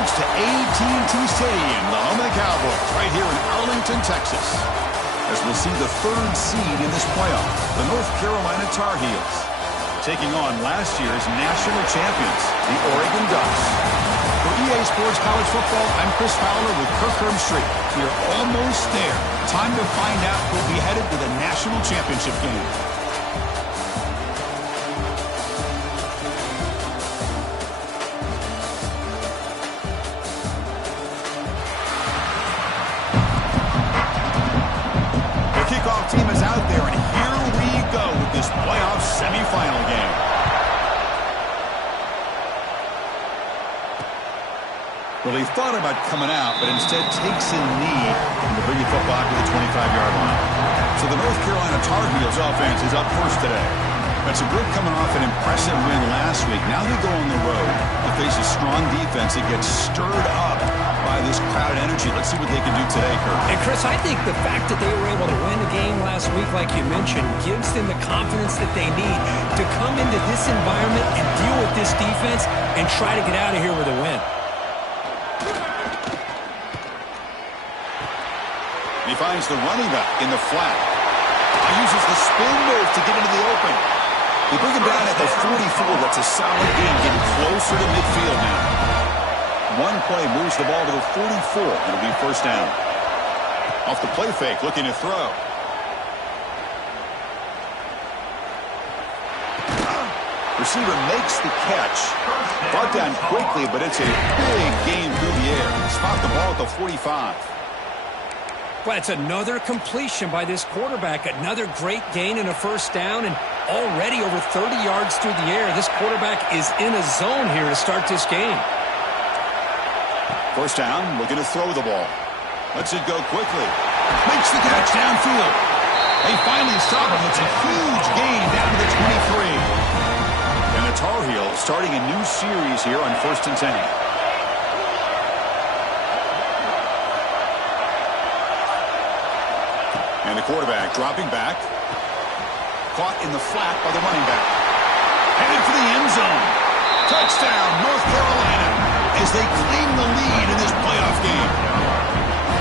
folks, to AT&T Stadium, the home of the Cowboys, right here in Arlington, Texas, as we'll see the third seed in this playoff, the North Carolina Tar Heels, taking on last year's national champions, the Oregon Ducks. For EA Sports College Football, I'm Chris Fowler with Kirk Herbstreit. We are almost there. Time to find out who'll be headed to the national championship game. The kickoff team is out there, and here we go with this playoff semifinal game. Well, he thought about coming out, but instead takes a knee to bring the football to the 25-yard line. So the North Carolina Tar Heels offense is up first today. That's a group coming off an impressive win last week. Now they go on the road to face a strong defense that gets stirred up by this crowd energy. Let's see what they can do today, Kirk. And Chris, I think the fact that they were able to win the game last week, like you mentioned, gives them the confidence that they need to come into this environment and deal with this defense and try to get out of here with a win. He finds the running back in the flat. He uses the spin move to get into the open. They bring him down at the 44. That's a solid gain, getting closer to midfield now. One play moves the ball to the 44. It'll be first down. Off the play fake, looking to throw. Receiver makes the catch. Brought down quickly, but it's a big gain through the air. Spot the ball at the 45. Well, it's another completion by this quarterback. Another great gain and a first down, and already over 30 yards through the air. This quarterback is in a zone here to start this game. First down, looking to throw the ball. Lets it go quickly. Makes the catch downfield. They finally stop him. It's a huge gain down to the 23. And the Tar Heels starting a new series here on 1st and 10. And the quarterback dropping back. Caught in the flat by the running back. Headed for the end zone. Touchdown, North Carolina, as they claim the lead in this playoff game.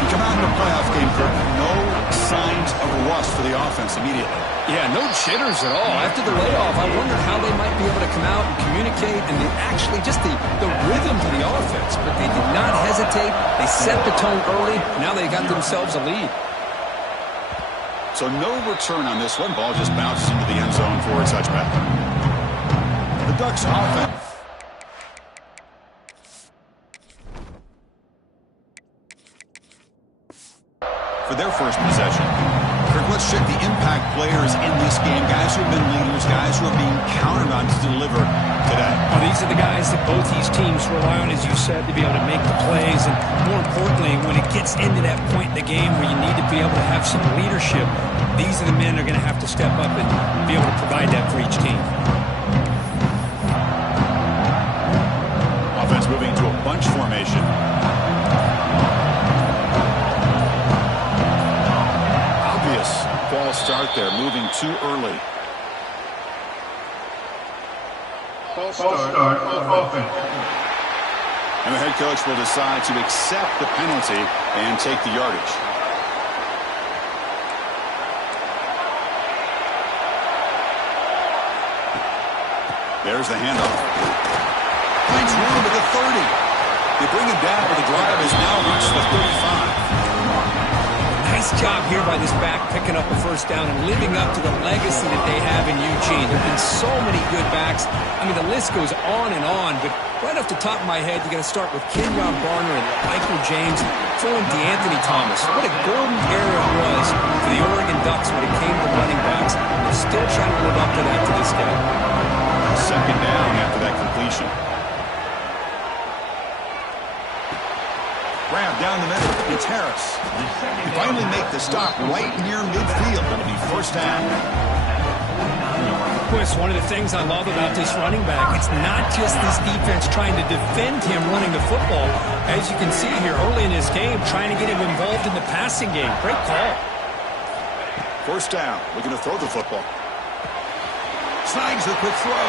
You come out in a playoff game, Kirk, no signs of rust for the offense immediately. Yeah, no jitters at all. After the layoff, I wondered how they might be able to come out and communicate and actually just the rhythm to the offense. But they did not hesitate. They set the tone early. Now they got themselves a lead. So no return on this one. Ball just bounces into the end zone for a touchback. The Ducks offense. For their first possession. Kirk, let's check the impact players in this game. Guys who have been leaders, guys who are being counted on to deliver today. Well, these are the guys that both these teams rely on, as you said, to be able to make the plays. And more importantly, when it gets into that point in the game where you need to be able to have some leadership, these are the men that are going to have to step up and be able to provide that for each team. Offense moving to a bunch formation. False start there, moving too early. False start on offense. And the head coach will decide to accept the penalty and take the yardage. There's the handoff. Finds room at the 30. They bring him down, but the drive has now reached the 35. Nice job here by this back picking up a first down and living up to the legacy that they have in Eugene. There have been so many good backs. I mean, the list goes on and on, but right off the top of my head, you got to start with Kenyon Barner and Michael James, throw in DeAnthony Thomas. What a golden era it was for the Oregon Ducks when it came to running backs. They're still trying to live up to that to this day. Second down after that completion. Grab down the middle. It's Harris. He finally make the stop right near midfield. It'll be first down. Chris, one of the things I love about this running back, it's not just this defense trying to defend him running the football. As you can see here early in this game, trying to get him involved in the passing game. Great call. First down. Looking to throw the football. Snags the quick throw.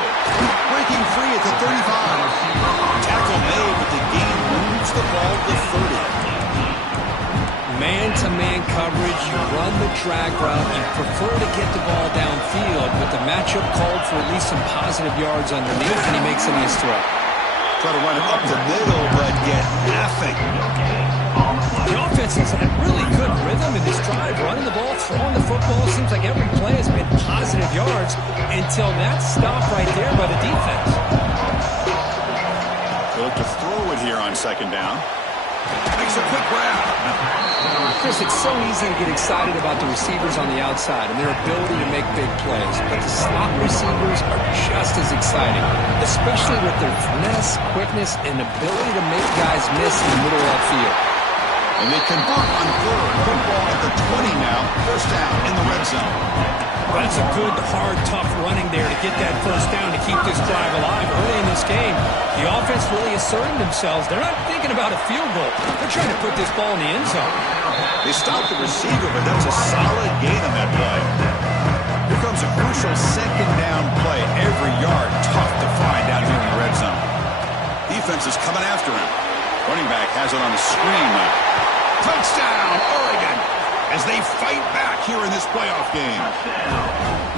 Breaking free at the 35. Tackle made, but the game moves man coverage, you run the drag route, you prefer to get the ball downfield, but the matchup called for at least some positive yards underneath, and he makes a nice throw. Try to run it up the middle, but get nothing. The offense has had really good rhythm in this drive, running the ball, throwing the football. Seems like every play has been positive yards until that stop right there by the defense. They look to throw it here on second down. Makes a quick grab. Chris, it's so easy to get excited about the receivers on the outside and their ability to make big plays, but the slot receivers are just as exciting, especially with their finesse, quickness, and ability to make guys miss in the middle of that field. And they convert on third. Football at the 20 now. First down in the red zone. Well, that's a good, hard, tough running there to get that first down to keep this drive alive early in this game. The offense really asserting themselves. They're not thinking about a field goal. They're trying to put this ball in the end zone. They stopped the receiver, but that's a solid gain on that play. Here comes a crucial second down play. Every yard tough to find down here in the red zone. Defense is coming after him. Running back has it on the screen now. Touchdown, Oregon, as they fight back here in this playoff game.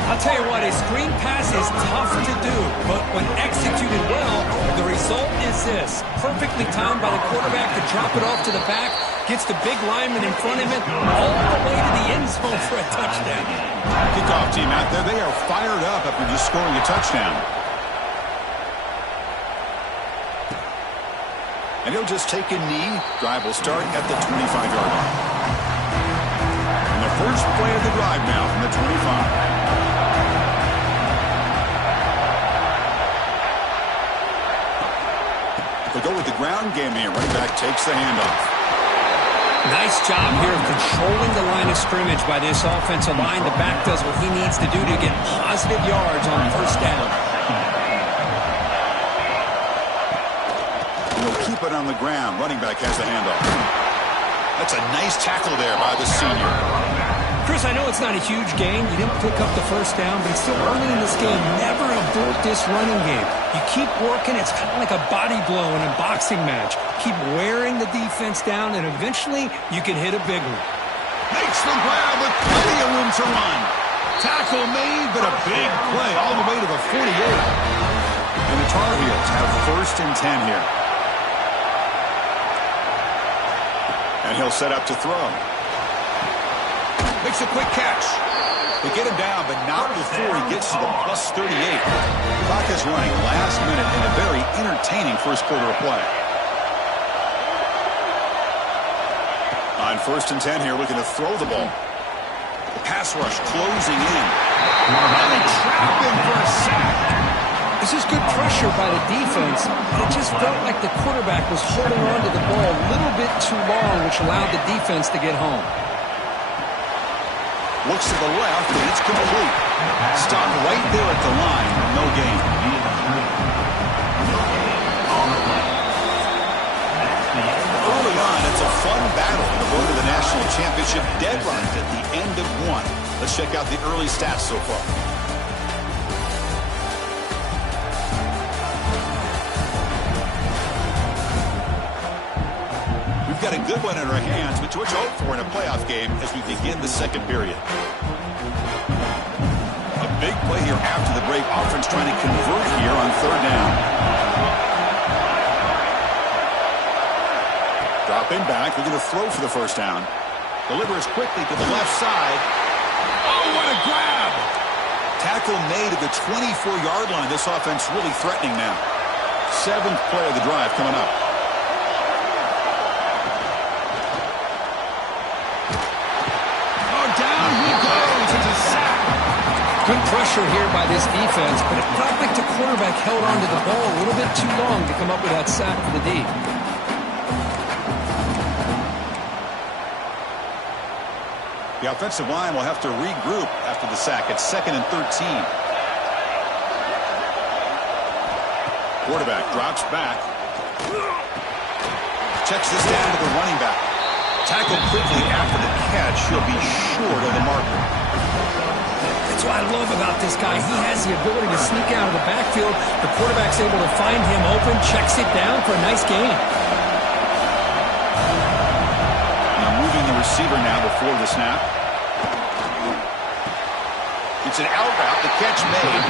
I'll tell you what, a screen pass is tough to do, but when executed well, the result is this. Perfectly timed by the quarterback to drop it off to the back, gets the big lineman in front of him, all the way to the end zone for a touchdown. Kickoff team out there, they are fired up after just scoring a touchdown. And he'll just take a knee. Drive will start at the 25-yard line. And the first play of the drive now from the 25. They go with the ground game here. Running back takes the handoff. Nice job here of controlling the line of scrimmage by this offensive line. The back does what he needs to do to get positive yards on first down. Keep it on the ground. Running back has the handoff. That's a nice tackle there by the senior. Chris, I know it's not a huge gain. You didn't pick up the first down, but it's still early in this game. Never abort this running game. You keep working. It's kind of like a body blow in a boxing match. Keep wearing the defense down, and eventually you can hit a big one. Makes the grab with plenty of room to run. Tackle made, but a big play all the way to the 48. And the Tar Heels have first and 10 here. And he'll set up to throw. Makes a quick catch. They get him down, but not before he gets to the plus 38. Clock is running last minute in a very entertaining first quarter of play. On first and 10 here, looking to throw the ball. The pass rush closing in. And they trap him for a sack. This is good pressure by the defense, but it just felt like the quarterback was holding on to the ball a little bit too long, which allowed the defense to get home. Looks to the left, and it's complete. Stopped right there at the line. No gain. Early on, it's a fun battle to go to the national championship deadline at the end of one. Let's check out the early stats so far. We've got a good one in our hands, but what you hope for in a playoff game as we begin the second period. A big play here after the break. Offense trying to convert here on third down. Dropping back. They're going to throw for the first down. Delivers quickly to the left side. Oh, what a grab! Tackle made at the 24-yard line. This offense really threatening now. Seventh play of the drive coming up. Good pressure here by this defense, but it felt like the quarterback held onto the ball a little bit too long to come up with that sack for the D. The offensive line will have to regroup after the sack. It's 2nd and 13. Quarterback drops back. Checks this down to the running back. Tackled quickly after the catch. He'll be short of the marker. That's what I love about this guy. He has the ability to sneak out of the backfield. The quarterback's able to find him open, checks it down for a nice gain. Now moving the receiver now before the snap. It's an out route. The catch made.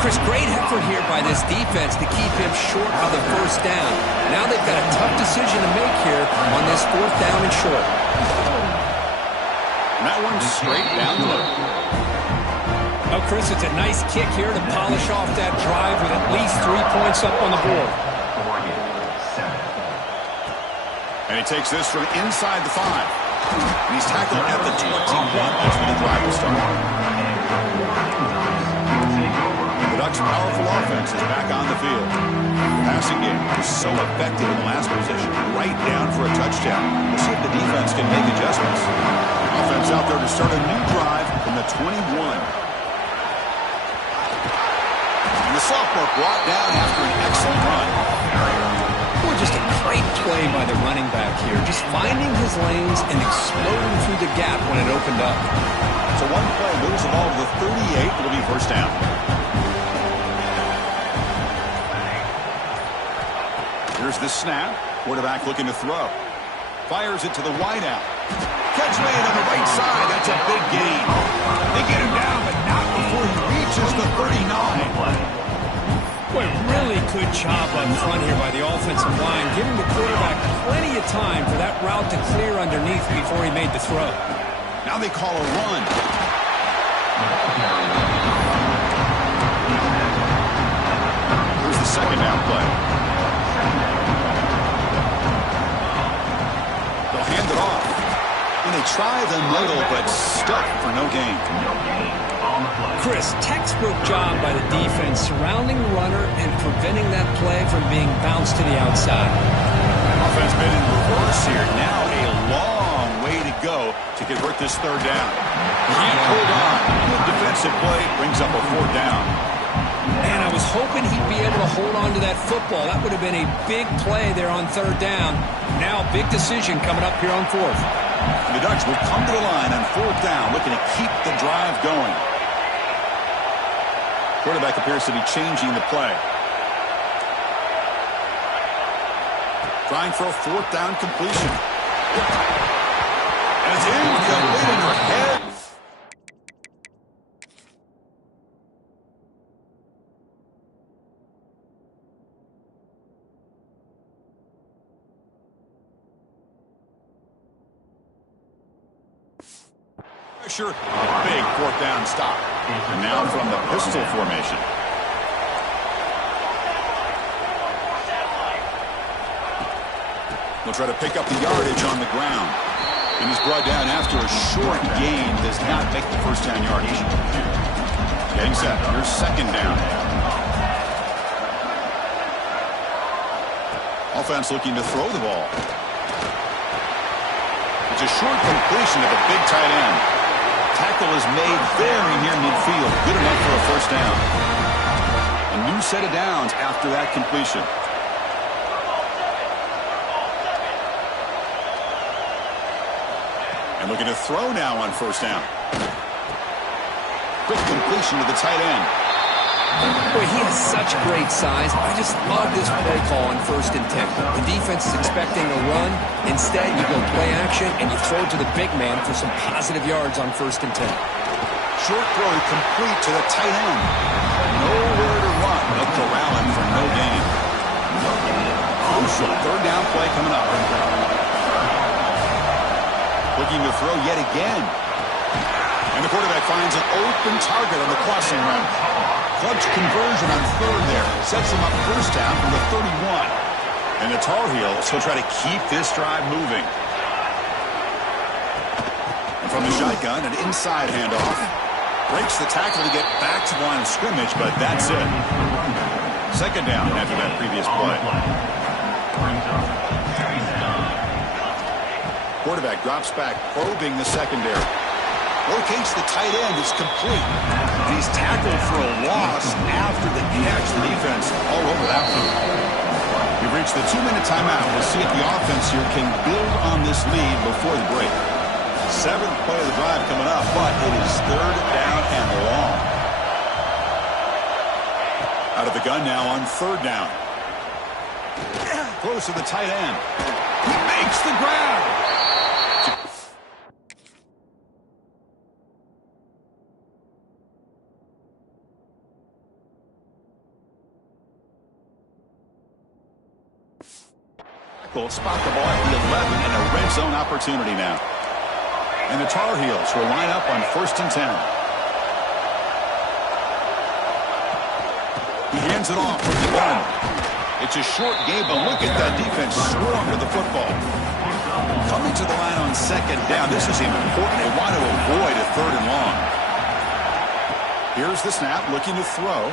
Chris, great effort here by this defense to keep him short of the first down. Now they've got a tough decision to make here on this 4th down and short. And that one's straight down the middle. Oh, Chris, it's a nice kick here to polish off that drive with at least 3 points up on the board. And he takes this from inside the 5. And he's tackled at the 21. That's where the drive will start. The Ducks' powerful offense is back on the field. The passing game was so effective in the last position, right down for a touchdown. We'll see if the defense can make adjustments. Offense out there to start a new drive from the 21. And the sophomore brought down after an excellent run. Just a great play by the running back here. Just finding his lanes and exploding through the gap when it opened up. So one play moves the ball to the 38. It'll be first down. Here's the snap. Quarterback looking to throw. Fires it to the wideout. Catch made on the right side. That's a big gain. They get him down, but not before he reaches the 39. Boy, really good job up front here by the offensive line, giving the quarterback plenty of time for that route to clear underneath before he made the throw. Now they call a run. Here's the second down play. They'll hand it off. And they try the middle, but stuck for no gain. Chris, textbook job by the defense surrounding the runner and preventing that play from being bounced to the outside. Offense been in reverse here. Now a long way to go to convert this 3rd down. Can't hold on. Good defensive play brings up a 4th down. And I was hoping he'd be able to hold on to that football. That would have been a big play there on 3rd down. Now big decision coming up here on 4th. The Ducks will come to the line on 4th down, looking to keep the drive going. Quarterback appears to be changing the play. Trying for a 4th down completion. And it's incomplete in her head. Pressure, a big 4th down stop. And now from the pistol formation. They'll try to pick up the yardage on the ground. And he's brought down after a short gain. Does not make the first down yardage. Getting set. Here's 2nd down. Offense looking to throw the ball. It's a short completion to the big tight end. Tackle is made very near midfield. Good enough for a first down. A new set of downs after that completion. And looking to throw now on first down. Quick completion to the tight end. Boy, he has such great size. I just love this play call on 1st and 10. The defense is expecting a run. Instead, you go play action, and you throw to the big man for some positive yards on 1st and 10. Short throw complete to the tight end. Nowhere to run. They'll corral him for no gain. Crucial 3rd down play coming up. Looking to throw yet again. And the quarterback finds an open target on the crossing route. Clutch conversion on 3rd there. Sets him up first down from the 31. And the Tar Heels will try to keep this drive moving. And from the shotgun, an inside handoff. Breaks the tackle to get back to the line of scrimmage, but that's it. 2nd down after that previous play. Quarterback drops back, probing the secondary. Locates the tight end. It's complete. And he's tackled for a loss after the catch. The defense all over that one. We've reached the 2-minute timeout. We'll see if the offense here can build on this lead before the break. 7th play of the drive coming up, but it is 3rd down and long. Out of the gun now on 3rd down. Close to the tight end. He makes the grab. It's a tackle, spot the ball at the 11, and a red zone opportunity now. And the Tar Heels will line up on 1st and 10. He hands it off from the gun. It's a short game, but look at that defense swarm to the football. Coming to the line on 2nd down. This is important. They want to avoid a 3rd and long. Here's the snap, looking to throw.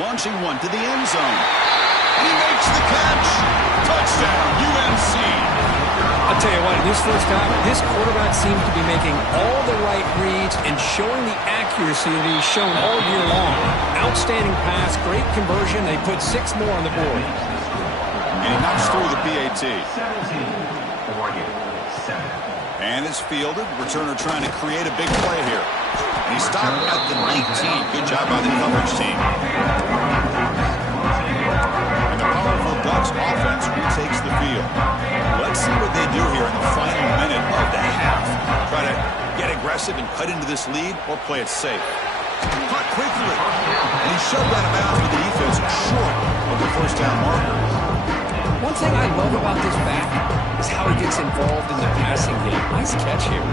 Launching one to the end zone. And he makes the catch. Touchdown, UNC. I'll tell you what, in this first half, this quarterback seems to be making all the right reads and showing the accuracy that he's shown all year long. Outstanding pass, great conversion. They put 6 more on the board. And he knocks through the PAT. And it's fielded. Returner trying to create a big play here. And he stopped at the 19. Good job by the coverage team. And the powerful Ducks offense retakes the field. Let's see what they do here in the final minute of the half. Try to get aggressive and cut into this lead, or play it safe. Caught quickly. And he shoved out of bounds with the defense short of the 1st down marker. One thing I love about this back is how he gets involved in the passing game. Nice catch here.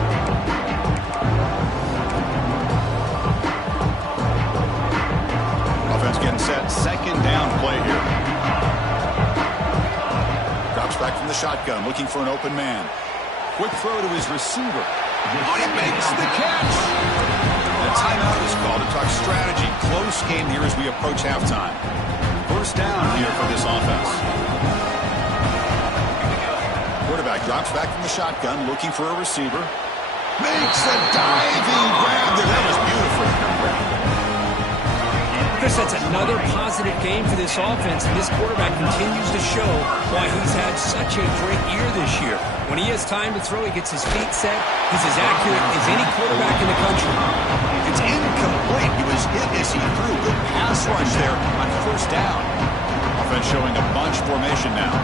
Offense getting set. 2nd down play here. Drops back from the shotgun, looking for an open man. Quick throw to his receiver. Oh, he makes the catch! A timeout is called to talk strategy. Close game here as we approach halftime. 1st down here for this offense. Quarterback drops back from the shotgun, looking for a receiver. Makes a diving grab there. That was beautiful. Chris, that's another positive game for this offense, and this quarterback continues to show why he's had such a great year this year. When he has time to throw, he gets his feet set. He's as accurate as any quarterback in the country. It's incomplete. He was hit as he threw. Good pass rush there on 1st down. Offense showing a bunch formation now.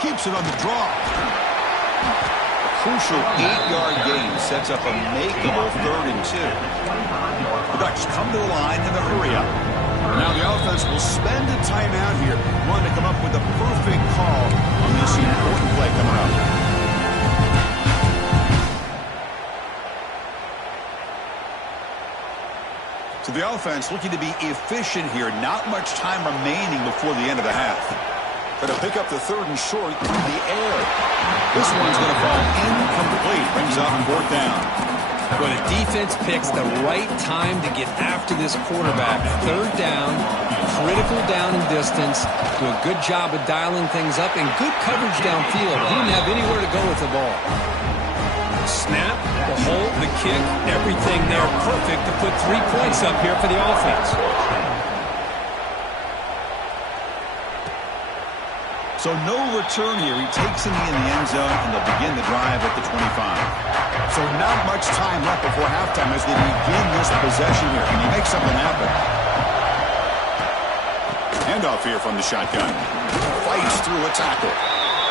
Keeps it on the draw. A crucial 8-yard gain sets up a makeable 3rd and 2. The Ducks come to the line in the hurry up. Now the offense will spend a timeout here, wanting to come up with a perfect call on this important play coming up. So the offense looking to be efficient here. Not much time remaining before the end of the half. But to pick up the 3rd and short through the air. This one's going to fall incomplete. Brings up 4th down. Well, the defense picks the right time to get after this quarterback. 3rd down, critical down and distance. Do a good job of dialing things up and good coverage downfield. He didn't have anywhere to go with the ball. Snap, the hold, the kick, everything there perfect to put 3 points up here for the offense. So no return here. He takes him in the end zone, and they'll begin the drive at the 25. So not much time left before halftime as they begin this possession here. Can he make something happen? Handoff here from the shotgun. Fights through a tackle.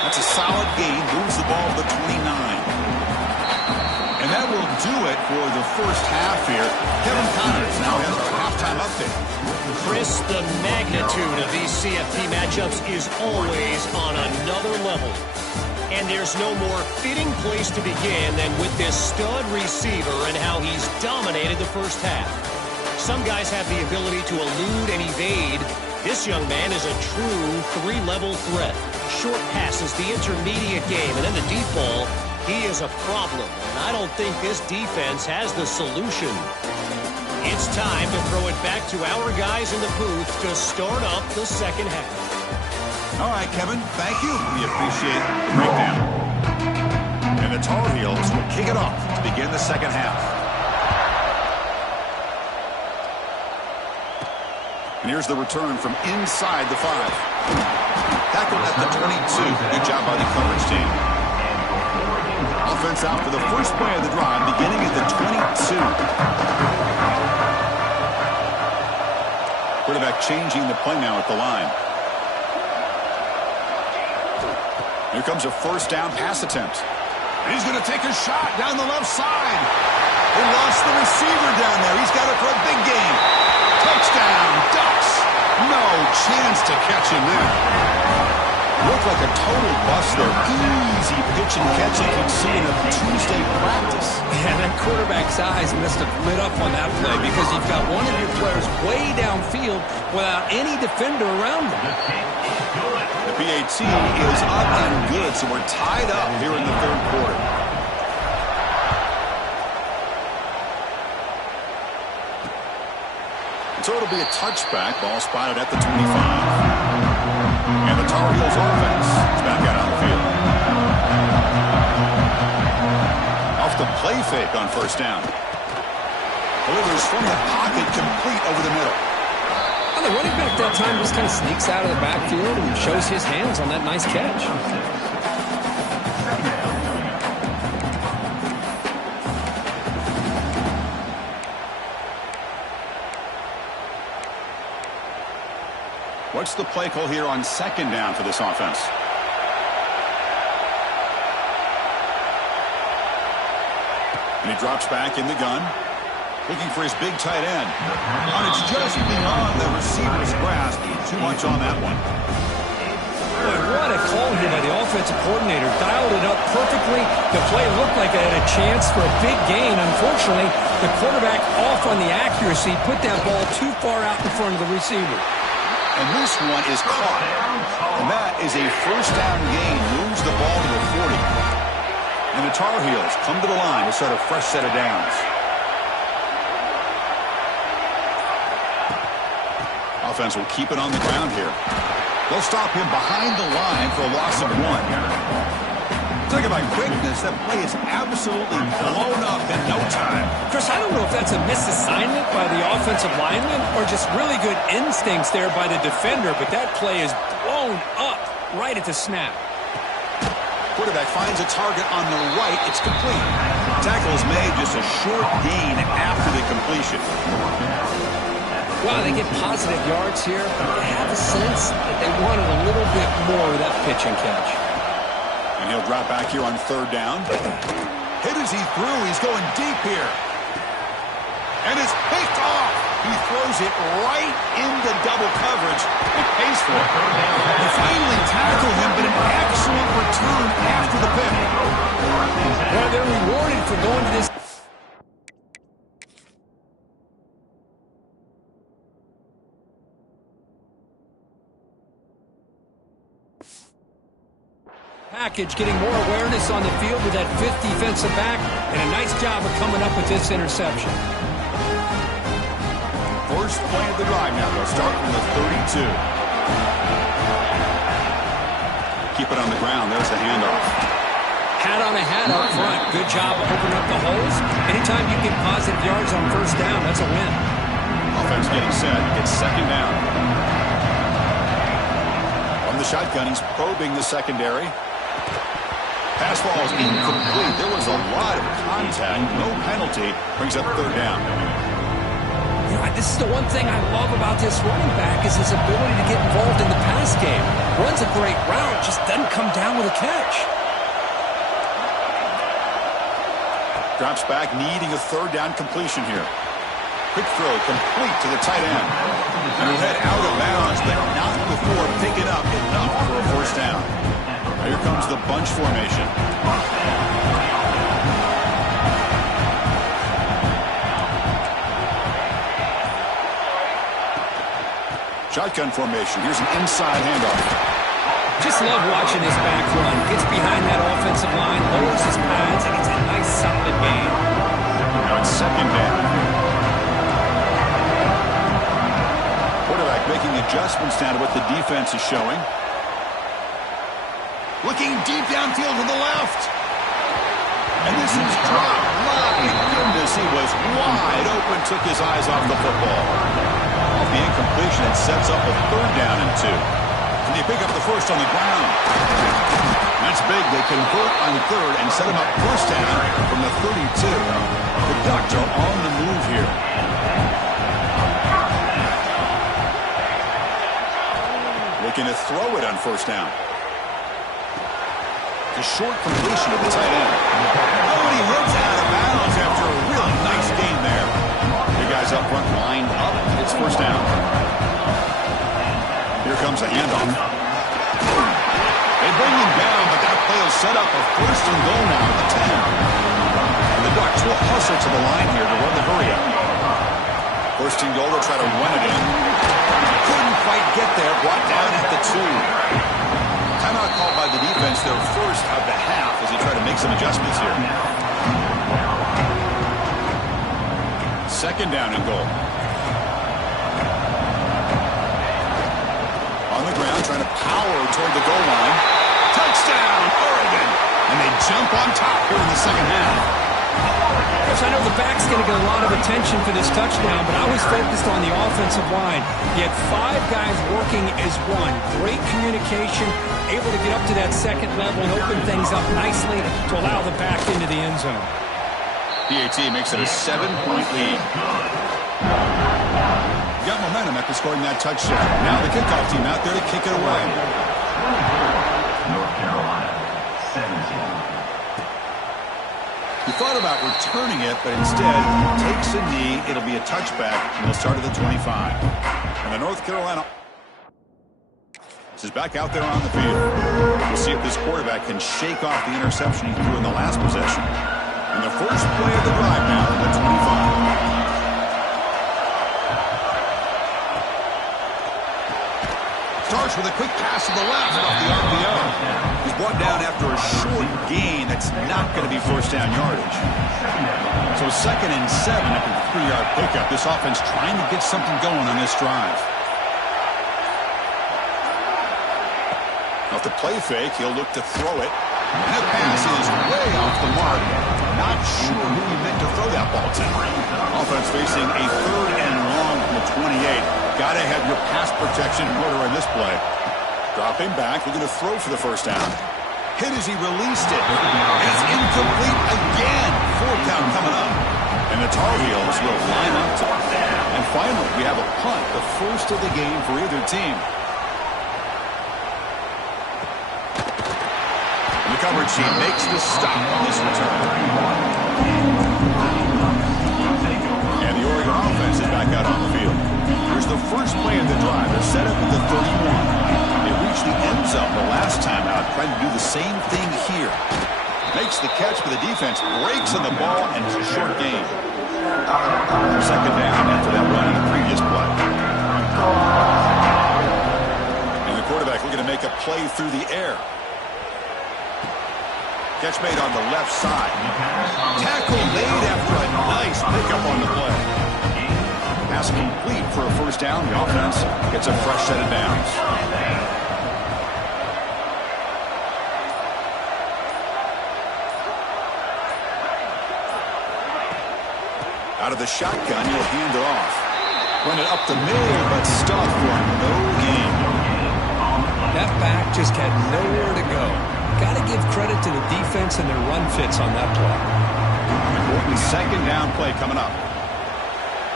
That's a solid gain. Moves the ball to the 29. And that will do it for the first half here. Kevin Connors now has our halftime update. Chris, the magnitude of these CFP matchups is always on another level. And there's no more fitting place to begin than with this stud receiver and how he's dominated the first half. Some guys have the ability to elude and evade. This young man is a true 3-level threat. Short passes, the intermediate game, and then the deep ball. He is a problem, and I don't think this defense has the solution. It's time to throw it back to our guys in the booth to start up the second half. All right, Kevin, thank you. We appreciate the breakdown. And the Tar Heels will kick it off to begin the second half. And here's the return from inside the 5. Tackled at the 22. Good job by the coverage team. Offense out for the first play of the drive, beginning at the 22. Quarterback changing the play now at the line. Here comes a first down pass attempt. And he's going to take a shot down the left side. They lost the receiver down there. He's got it for a big gain. Looked like a total bust there. Easy pitch and catch like you'd see in a Tuesday practice. And that quarterback's eyes must have lit up on that play because you've got one of your players way downfield without any defender around them. The PAT is up and good, so we're tied up here in the third quarter. So it'll be a touchback. Ball spotted at the 25. And the Tar Heels offense is back out on the field. Off the play fake on first down. Delivers from the pocket, complete over the middle. Well, the running back that time just kind of sneaks out of the backfield and shows his hands on that nice catch. What's the play call here on second down for this offense? And he drops back in the gun, looking for his big tight end. And it's just beyond the receiver's grasp. Too much on that one. Boy, what a call here by the offensive coordinator. Dialed it up perfectly. The play looked like it had a chance for a big gain. Unfortunately, the quarterback off on the accuracy, put that ball too far out in front of the receiver. And this one is caught. And that is a first down gain. Moves the ball to the 40. And the Tar Heels come to the line to start a fresh set of downs. Offense will keep it on the ground here. They'll stop him behind the line for a loss of 1. Talk about quickness. That play is absolutely blown up in no time. Chris, I don't know if that's a misassignment by the offensive lineman or just really good instincts there by the defender, but that play is blown up right at the snap. Quarterback finds a target on the right. It's complete. Tackle is made, just a short gain after the completion. Wow, they get positive yards here, but I have a sense that they wanted a little bit more of that pitch and catch. And he'll drop back here on third down. Hit as he threw. He's going deep here. And it's picked off. He throws it right into double coverage and pays for it. They finally tackle him, but an excellent return after the pick. Well, they're rewarded for going to this package, getting more awareness on the field with that fifth defensive back, and a nice job of coming up with this interception. First play of the drive now. They'll start from the 32. Keep it on the ground. There's the handoff. Hat on a hat up front. Good job of opening up the holes. Anytime you get positive yards on first down, that's a win. Offense getting set. It's second down. From the shotgun, he's probing the secondary. Pass ball is incomplete. There was a lot of contact. No penalty. Brings up third down. You know, this is the one thing I love about this running back is his ability to get involved in the pass game. Runs a great route, just doesn't come down with a catch. Drops back, needing a third down completion here. Quick throw, complete to the tight end. And he'll head out of bounds, but not before picking up enough for a first down. Here comes the bunch formation. Shotgun formation. Here's an inside handoff. Just love watching this back run. Gets behind that offensive line, lowers his pads, and it's a nice solid gain. Now it's second down. Quarterback making adjustments now to what the defense is showing. Looking deep downfield to the left. And this is dropped. My goodness, he was wide open, took his eyes off the football. Off the incompletion, it sets up a third down and 2. And they pick up the first on the ground. That's big. They convert on third and set him up first down from the 32. The Ducks are on the move here. Looking to throw it on first down. A short completion of the tight end. Oh, and he heads out of bounds after a really nice gain there. The guys up front lined up. It's first down. Here comes a handoff. swinging down, but that play will set up a first and goal now at the 10. And the Ducks will hustle to the line here to run the hurry up. First and goal, they'll try to run it in. Couldn't quite get there, brought down at the 2. Timeout called by the defense, their first of the half, as they try to make some adjustments here. Second down and goal. On the ground, trying to power toward the goal line. Touchdown, Oregon! And they jump on top here in the second half. Yes, I know the back's going to get a lot of attention for this touchdown, but I was focused on the offensive line. You had 5 guys working as one. Great communication, able to get up to that second level and open things up nicely to allow the back into the end zone. PAT makes it a 7-point lead. Got momentum after scoring that touchdown. Now the kickoff team out there to kick it away. North Carolina, 17. He thought about returning it, but instead takes a knee. It'll be a touchback, and they'll start at the 25. And the North Carolina is back out there on the field. We'll see if this quarterback can shake off the interception he threw in the last possession. And the first play of the drive now at the 25. Starts with a quick pass to the left off the RPO. He's brought down after a short gain that's not going to be first down yardage. So 2nd and 7 after the 3-yard pickup. This offense trying to get something going on this drive. Off the play fake, he'll look to throw it. And the pass is way off the mark. Not sure who he meant to throw that ball to. Offense facing a 3rd and long from the 28. Got to have your pass protection in order in this play. Dropping back, looking to throw for the first down. Hit as he released it. It's incomplete again. 4th down coming up. And the Tar Heels will line up. And finally, we have a punt, the first of the game for either team. The coverage team makes the stop on this return. And the Oregon offense is back out on the field. Here's the first play of the drive. They're set up at the 31. They reached the end zone the last time out, trying to do the same thing here. Makes the catch for the defense, breaks on the ball, and it's a short gain. Second down after that run in the previous play. And the quarterback looking to make a play through the air. Catch made on the left side. Tackle made after a nice pickup on the play. Pass complete for a first down. The offense gets a fresh set of downs. Out of the shotgun, he'll hand it off. Run it up the middle, but stuffed for no gain. That back just had nowhere to go. Got to give credit to the defense and their run fits on that play. Important second down play coming up.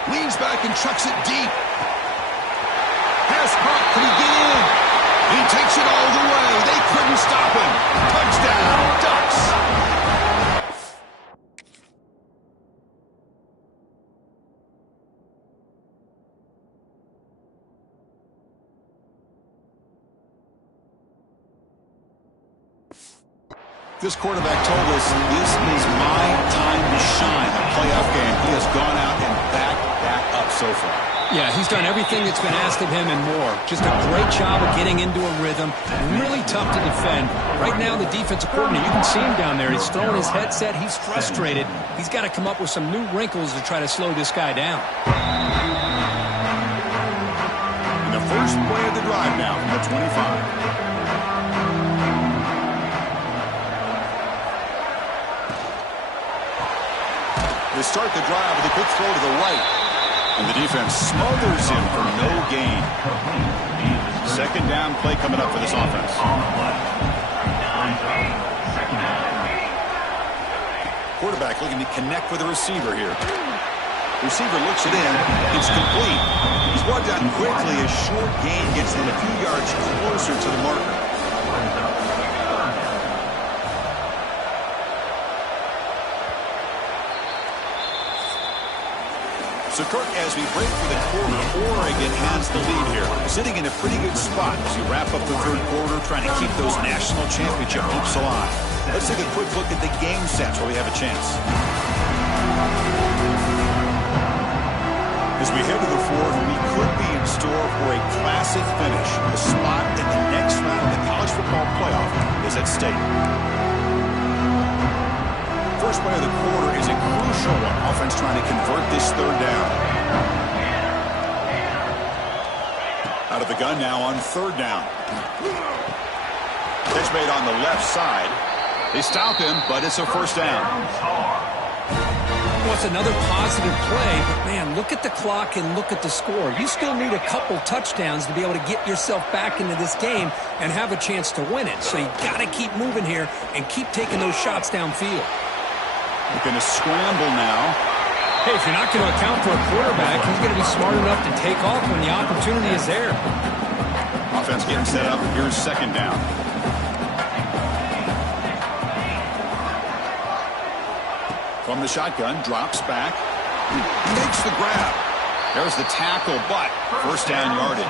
Leans back and chucks it deep. Pass caught. Can he get in? He takes it all the way. They couldn't stop him. Touchdown, Ducks. This quarterback told us this is my time to shine. A playoff game. He has gone out and backed that up so far. Yeah, he's done everything that's been asked of him and more. Just a great job of getting into a rhythm. Really tough to defend. Right now, the defensive coordinator, you can see him down there. He's throwing his headset. He's frustrated. He's got to come up with some new wrinkles to try to slow this guy down. And the first play of the drive now from the 25. They start the drive with a quick throw to the right. And the defense smothers him for no gain. Second down play coming up for this offense. Quarterback looking to connect with the receiver here. Receiver looks it in. It's complete. He's brought down quickly. A short gain gets him a few yards closer to the marker. So, Kirk, as we break for the quarter, Oregon has the lead here, sitting in a pretty good spot as we wrap up the third quarter, trying to keep those national championship hopes alive. Let's take a quick look at the game stats while we have a chance. As we head to the fourth, we could be in store for a classic finish. A spot in the next round of the college football playoff is at stake. First play of the quarter is a crucial one. Offense trying to convert this third down. Out of the gun now on third down. Catch made on the left side. They stop him, but it's a first down. Well, it's another positive play, but, man, look at the clock and look at the score. You still need a couple touchdowns to be able to get yourself back into this game and have a chance to win it. So you got to keep moving here and keep taking those shots downfield. Looking to scramble now. Hey, if you're not going to account for a quarterback, he's going to be smart enough to take off when the opportunity is there. Offense getting set up. Here's second down. From the shotgun, drops back. Makes the grab. There's the tackle, but first down yardage.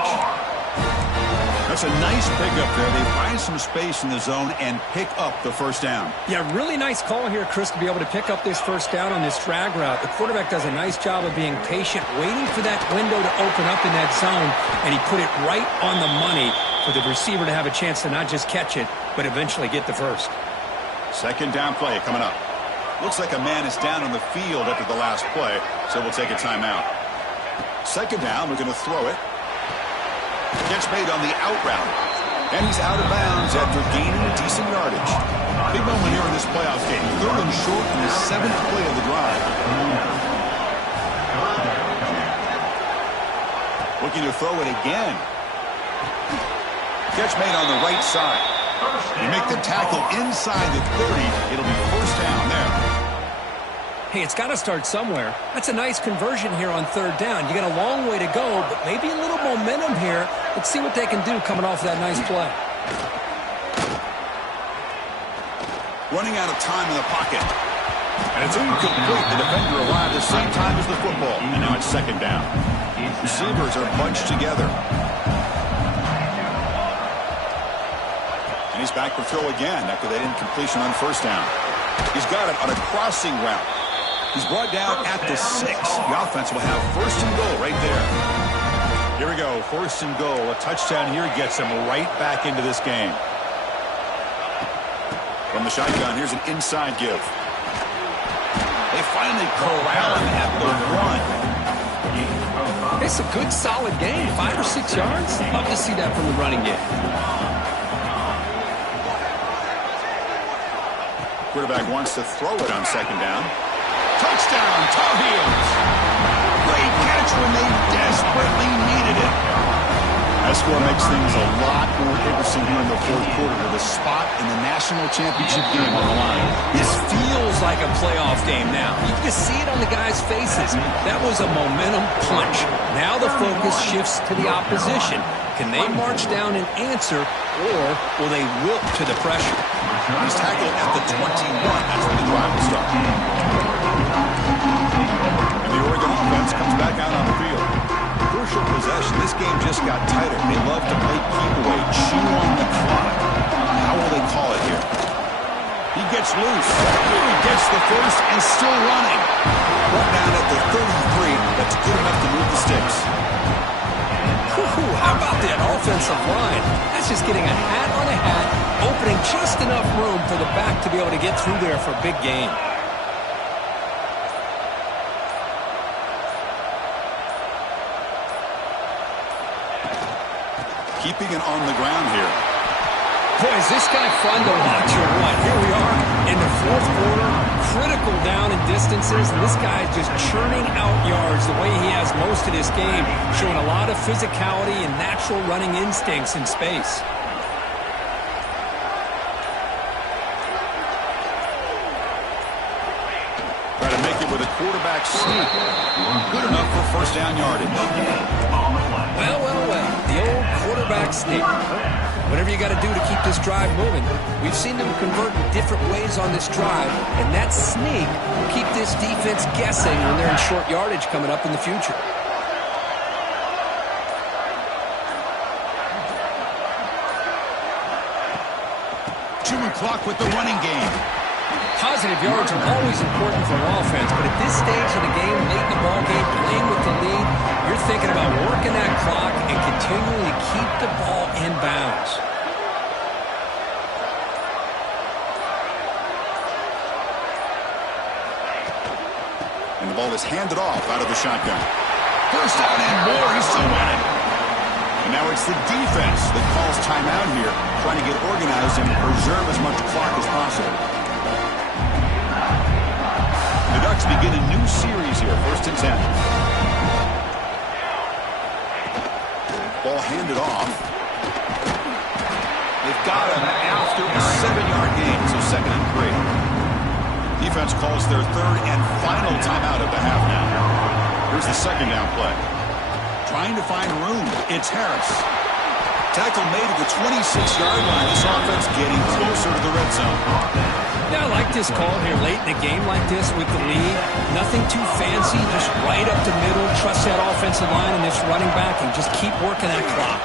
That's a nice pickup there. They find some space in the zone and pick up the first down. Yeah, really nice call here, Chris, to be able to pick up this first down on this drag route. The quarterback does a nice job of being patient, waiting for that window to open up in that zone, and he put it right on the money for the receiver to have a chance to not just catch it, but eventually get the first. Second down play coming up. Looks like a man is down on the field after the last play, so we'll take a timeout. Second down, we're going to throw it. Catch made on the out route. And he's out of bounds after gaining decent yardage. Big moment here in this playoff game. Third and short in the seventh play of the drive. Looking to throw it again. Catch made on the right side. You make the tackle inside the 30. It'll be first down there. Hey, it's got to start somewhere. That's a nice conversion here on third down. You got a long way to go, but maybe a little momentum here. Let's see what they can do coming off that nice play. Running out of time in the pocket. And it's incomplete. The defender arrived at the same time as the football. And now it's second down. Receivers are bunched together. And he's back for throw again after that incompletion on first down. He's got it on a crossing route. He's brought down at the 6. The offense will have first and goal right there. Here we go, first and goal. A touchdown here gets him right back into this game. From the shotgun, here's an inside give. They finally corral him at the 1. It's a good, solid game. 5 or 6 yards. Love to see that from the running game. Quarterback wants to throw it on second down. Touchdown, Tar Heels. Great catch when they desperately needed it. That score makes things a lot more interesting here in the fourth quarter with a spot in the national championship game on the line. This feels like a playoff game now. You can see it on the guys' faces. That was a momentum punch. Now the focus shifts to the opposition. Can they march down and answer, or will they wilt to the pressure? He's tackled at the 21. That's where the drive will start. And the Oregon offense comes back out on the field. Crucial possession. This game just got tighter. They love to play keep away, chew on the clock. How will they call it here? He gets loose. He gets the first and still running. Brought down at the 33. That's good enough to move the sticks. How about that offensive line? That's just getting a hat on a hat, opening just enough room for the back to be able to get through there for a big gain. Keeping it on the ground here. Boy, is this guy fun to watch or what? Here we are in the fourth quarter, critical down in distances, and this guy is just churning out yards the way he has most of this game, showing a lot of physicality and natural running instincts in space. Try to make it with a quarterback sneak. Good enough for first down yardage. Well, well, well. The old quarterback sneak. Whatever you got to do to keep this drive moving. We've seen them convert in different ways on this drive, and that sneak will keep this defense guessing when they're in short yardage coming up in the future. Chewing clock with the running game. Positive yards are always important for an offense, but at this stage of the game, late in the ball game, playing with the lead, you're thinking about working that clock and continuing to keep the ball in bounds. And the ball is handed off out of the shotgun. First down and more. He's still running. And now it's the defense that calls timeout here, trying to get organized and preserve as much clock as possible. The Ducks begin a new series here, 1st and 10. Ball handed off. They've got him after a 7-yard gain, so 2nd and 3. Defense calls their 3rd and final timeout of the half now. Here's the 2nd down play. Trying to find room. It's Harris. Tackle made at the 26-yard line. This offense getting closer to the red zone. Yeah, I like this call here late in the game like this with the lead. Nothing too fancy, just right up the middle. Trust that offensive line and this running back and just keep working that clock.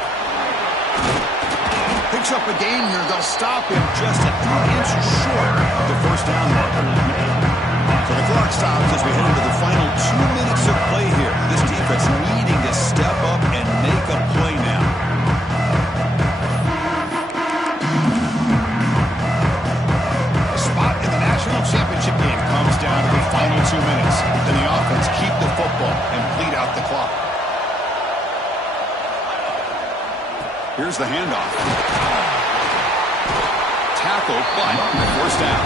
Picks up a gain here. They'll stop him just a few inches short of the 1st down marker. So the clock stops as we head into the final 2 minutes of play here. This defense needing to step up and make a play now. Championship game comes down to the final 2 minutes. Then the offense keep the football and bleed out the clock. Here's the handoff. Tackle, but forced down.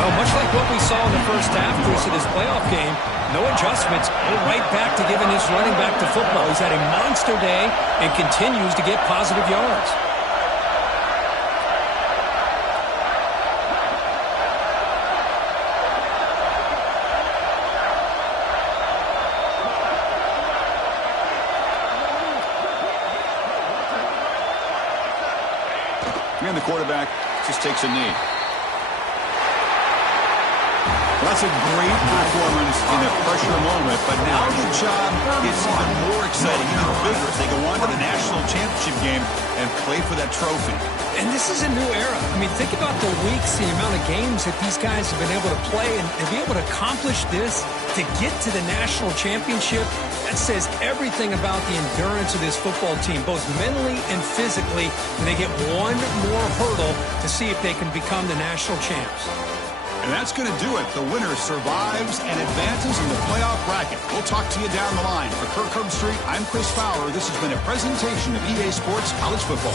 Well, much like what we saw in the first half, Chris, of this playoff game, no adjustments. We're right back to giving this running back to football. He's had a monster day and continues to get positive yards. And the quarterback just takes a knee. Well, that's a great performance in a pressure moment, but now the job gets even more exciting, even bigger as they go on to the national championship game and play for that trophy. And this is a new era. I mean, think about the weeks, the amount of games that these guys have been able to play, and to be able to accomplish this, to get to the national championship, that says everything about the endurance of this football team, both mentally and physically, and they get one more hurdle to see if they can become the national champs. And that's going to do it. The winner survives and advances in the playoff bracket. We'll talk to you down the line. For Kirk Herbstreit, I'm Chris Fowler. This has been a presentation of EA Sports College Football.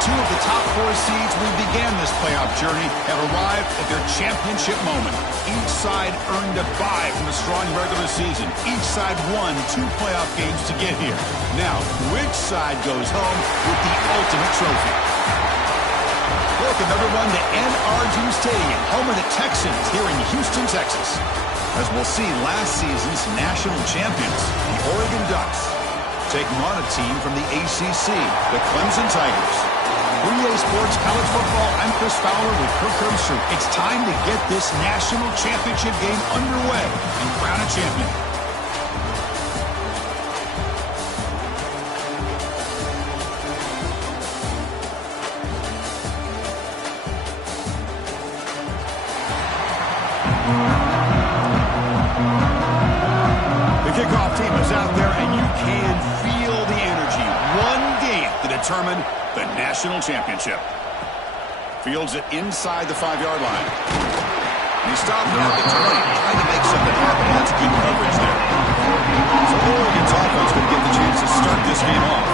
Two of the top 4 seeds we began this playoff journey have arrived at their championship moment. Each side earned a bye from a strong regular season. Each side won 2 playoff games to get here. Now, which side goes home with the ultimate trophy? Welcome, everyone, to NRG Stadium, home of the Texans here in Houston, Texas. As we'll see, last season's national champions, the Oregon Ducks, taking on a team from the ACC, the Clemson Tigers. For EA Sports College Football, I'm Chris Fowler with Kirk Herbstreit. It's time to get this national championship game underway and crown a champion. The kickoff team is out there, and you can feel the energy. One game to determine the national championship. Fields it inside the 5-yard line. And he stopped at the 20, trying to make something happen. That's good coverage there. So Oregon's offense going to get the chance to start this game off.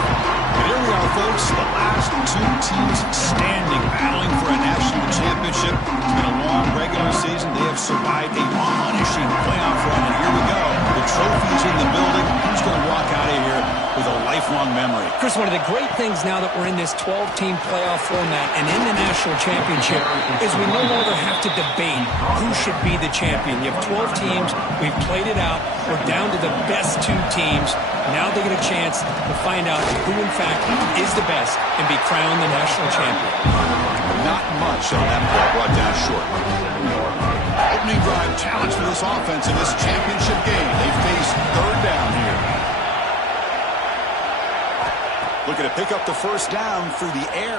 And here we are, folks, the last 2 teams standing, battling for a national championship. It's been a long regular season. They have survived a punishing playoff run, and here we go. The trophy's in the building. Who's going to walk out of here with a lifelong memory? Chris, one of the great things now that we're in this 12-team playoff format and in the national championship is we no longer have to debate who should be the champion. You have 12 teams. We've played it out. We're down to the best 2 teams. Now they get a chance to find out who, in fact, is the best and be crowned the national champion. Not much on that ball, brought down short. Opening drive challenge for this offense in this championship game. They face 3rd down here. Looking to pick up the 1st down through the air.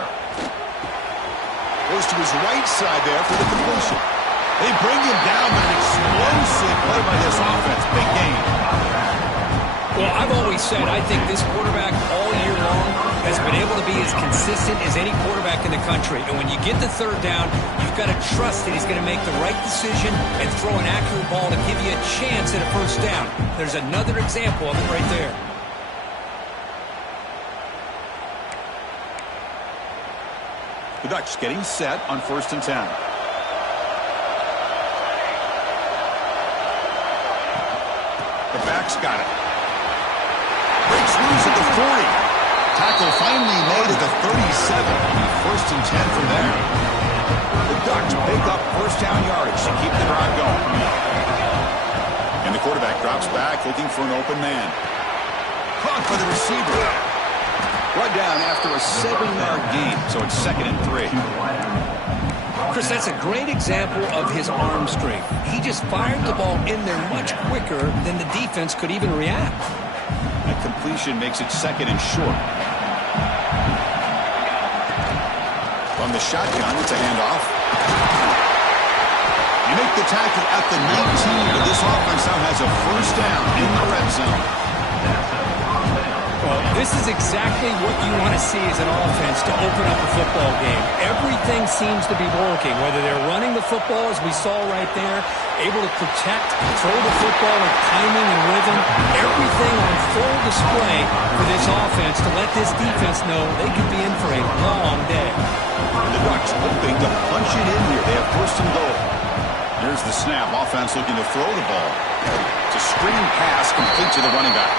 Goes to his right side there for the completion. They bring him down, but an explosive play by this offense. Big gain. Well, I've always said I think this quarterback all year long has been able to be as consistent as any quarterback in the country. And when you get the 3rd down, you've got to trust that he's going to make the right decision and throw an accurate ball to give you a chance at a 1st down. There's another example of it right there. The Ducks getting set on 1st and 10. The back's got it. Breaks loose at the 40. Tackle finally made at the 37. 1st and 10 from there. The Ducks pick up 1st down yardage to keep the drive going. And the quarterback drops back looking for an open man. Caught by the receiver. Brought down after a 7-yard gain, so it's 2nd and 3. Chris, that's a great example of his arm strength. He just fired the ball in there much quicker than the defense could even react. That completion makes it 2nd and short. From the shotgun, it's a handoff. You make the tackle at the 19, but this offense now has a 1st down in the red zone. Well, this is exactly what you want to see as an offense to open up a football game. Everything seems to be working, whether they're running the football, as we saw right there, able to protect, throw the football with timing and rhythm. Everything on full display for this offense to let this defense know they could be in for a long day. And the Ducks hoping to punch it in here. They have 1st and goal. Here's the snap. Offense looking to throw the ball. It's a screen pass complete to the running back.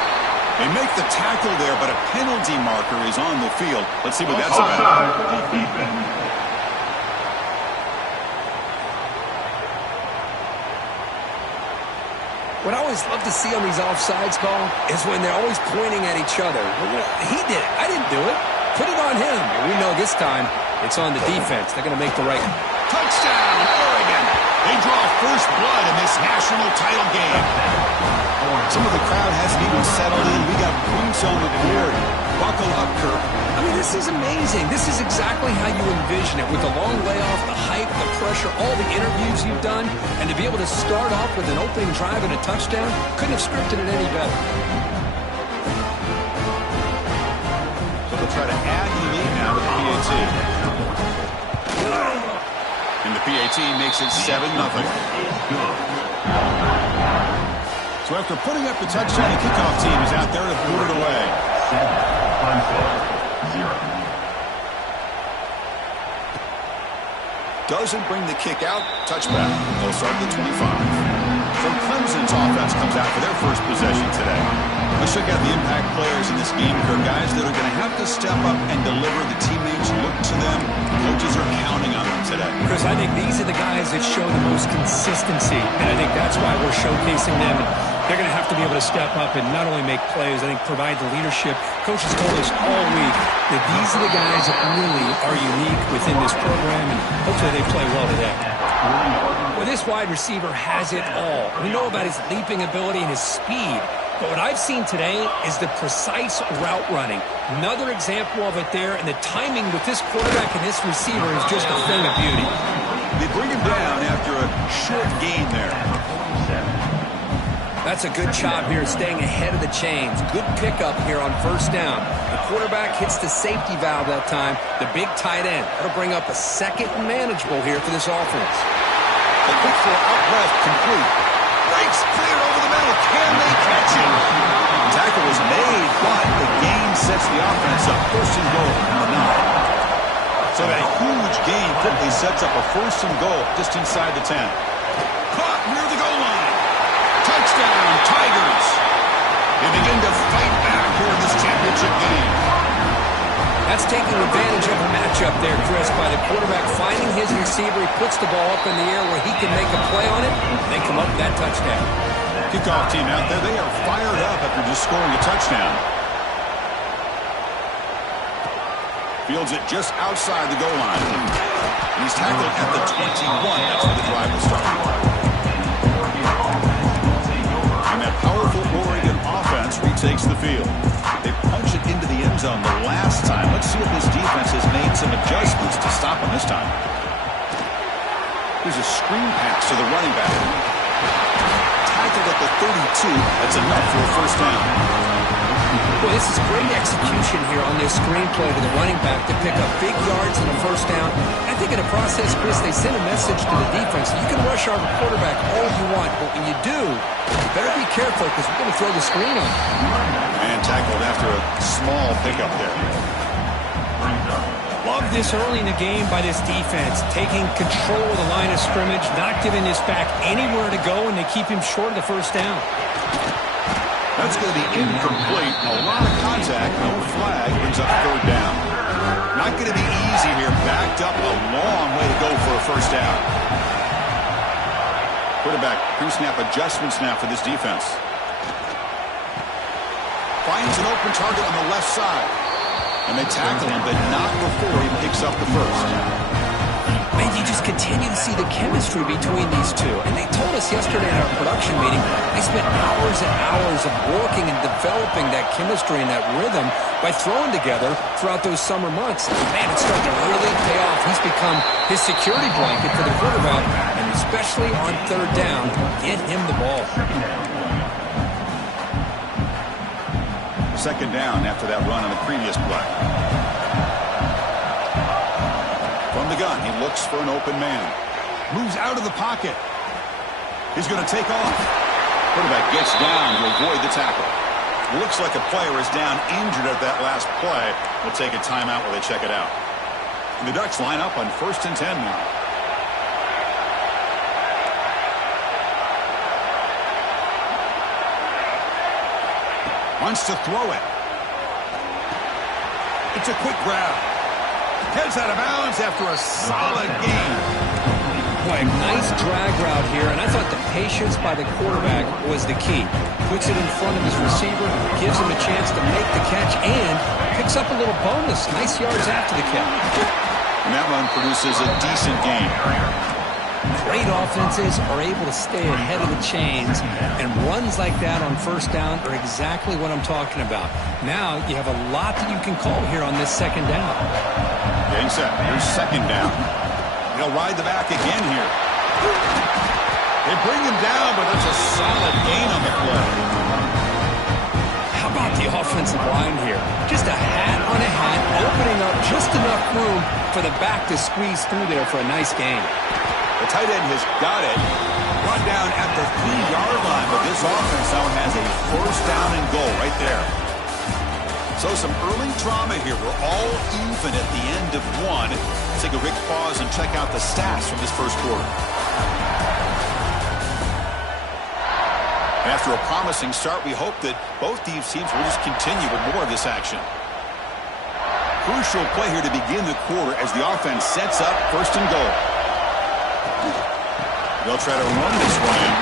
They make the tackle there, but a penalty marker is on the field. Let's see what that's about. What I always love to see on these offsides call is when they're always pointing at each other. Well, he did it. I didn't do it. Put it on him. And we know this time it's on the defense. They're going to make the right. Touchdown, Oregon. They draw 1st blood in this national title game. Some of the crowd hasn't even settled in. We got boots on the board. Buckle up, Kirk. I mean, this is amazing. This is exactly how you envision it, with the long layoff, the hype, the pressure, all the interviews you've done, and to be able to start off with an opening drive and a touchdown, couldn't have scripted it any better. So they'll try to add to the lead now with the PAT. And the PAT makes it 7-0. So after putting up the touchdown, the kickoff team is out there to boot it away. Doesn't bring the kick out. Touchback. They'll start at the 25. So Clemson's offense comes out for their first possession today. Let's check out the impact players in this game here, guys that are going to have to step up and deliver. The teammates look to them. Coaches are counting on them today. Chris, I think these are the guys that show the most consistency, and I think that's why we're showcasing them. They're going to have to be able to step up and not only make plays, I think provide the leadership. Coaches told us all week that these are the guys that really are unique within this program, and hopefully they play well today. Well, this wide receiver has it all. We know about his leaping ability and his speed, but what I've seen today is the precise route running. Another example of it there, and the timing with this quarterback and this receiver is just a thing of beauty. They bring him down after a short gain there. That's a good job here, staying ahead of the chains. Good pickup here on first down. The quarterback hits the safety valve that time, the big tight end. That'll bring up a second and manageable here for this offense. The quick for out left, complete. Breaks clear over the middle. Can they catch him? The tackle was made, but the gain sets the offense up. First and goal on the 9. So that huge gain quickly sets up a first and goal just inside the 10. Caught near the goal line. Touchdown, Tigers. They begin to fight back here in this championship game. That's taking advantage of a matchup there, Chris, by the quarterback finding his receiver. He puts the ball up in the air where he can make a play on it. They come up with that touchdown. Kickoff team out there. They are fired up after just scoring a touchdown. Fields it just outside the goal line. And he's tackled at the 21. That's where the drive will start. And that powerful Oregon offense retakes the field. They punch it into the end zone the last time. Let's see if this defense has made some adjustments to stop him this time. Here's a screen pass to the running back. Tackled at the 32. That's enough for a first down. Well, this is great execution here on this screenplay to the running back to pick up big yards and a first down. I think in the process, Chris, they send a message to the defense. You can rush our quarterback all you want, but when you do, you better be careful because we're going to throw the screen on you. And tackled after a small pickup there. Love this early in the game by this defense, taking control of the line of scrimmage, not giving this back anywhere to go, and they keep him short of the first down. That's going to be incomplete. A lot of contact. No flag. Brings up third down. Not going to be easy here. Backed up a long way to go for a first down. Quarterback pre-snap adjustments now for this defense. Finds an open target on the left side. And they tackle him, but not before he picks up the first. Man, you just continue to see the chemistry between these two. And they told us yesterday in our production meeting, they spent hours and hours of working and developing that chemistry and that rhythm by throwing together throughout those summer months. Man, it's starting to really pay off. He's become his security blanket for the quarterback, and especially on third down, get him the ball. Second down after that run on the previous play. From the gun, he looks for an open man. Moves out of the pocket. He's going to take off. Quarterback gets down to avoid the tackle. Looks like a player is down injured at that last play. We'll take a timeout while they check it out. And the Ducks line up on 1st and 10 now. Wants to throw it. It's a quick grab. Heads out of bounds after a solid gain. Boy, nice drag route here, and I thought the patience by the quarterback was the key. Puts it in front of his receiver, gives him a chance to make the catch, and picks up a little bonus. Nice yards after the catch. And that run produces a decent gain. Great offenses are able to stay ahead of the chains, and runs like that on first down are exactly what I'm talking about. Now you have a lot that you can call here on this second down. Getting set. Here's second down. He'll ride the back again here. They bring him down, but that's a solid gain on the play. How about the offensive line here? Just a hat on a hat, opening up just enough room for the back to squeeze through there for a nice gain. The tight end has got it. Run down at the 3-yard line, but this offense now has a first down and goal right there. So some early drama here. We're all even at the end of one. Let's take a quick pause and check out the stats from this first quarter. After a promising start, we hope that both these teams will just continue with more of this action. Crucial play here to begin the quarter as the offense sets up first and goal. They'll try to run this one in.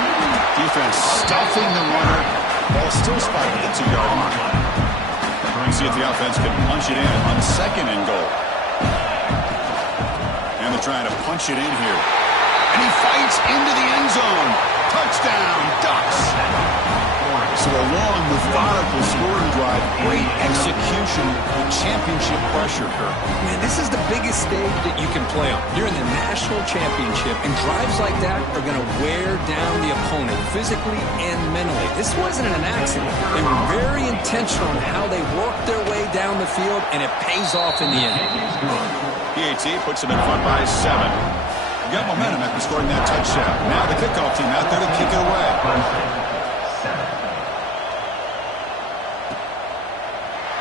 Defense stuffing the runner. Ball still spotted at the 2-yard line. See if the offense can punch it in on second and goal. And they're trying to punch it in here. And he fights into the end zone. Touchdown, Ducks. So a long, methodical scoring drive. Great execution with championship pressure here. Man, this is the biggest stage that you can play on. You're in the national championship, and drives like that are going to wear down the opponent physically and mentally. This wasn't an accident. They were very intentional in how they worked their way down the field, and it pays off in the end. PAT puts them in front by 7. Got momentum after scoring that touchdown. Now the kickoff team out there to kick it away.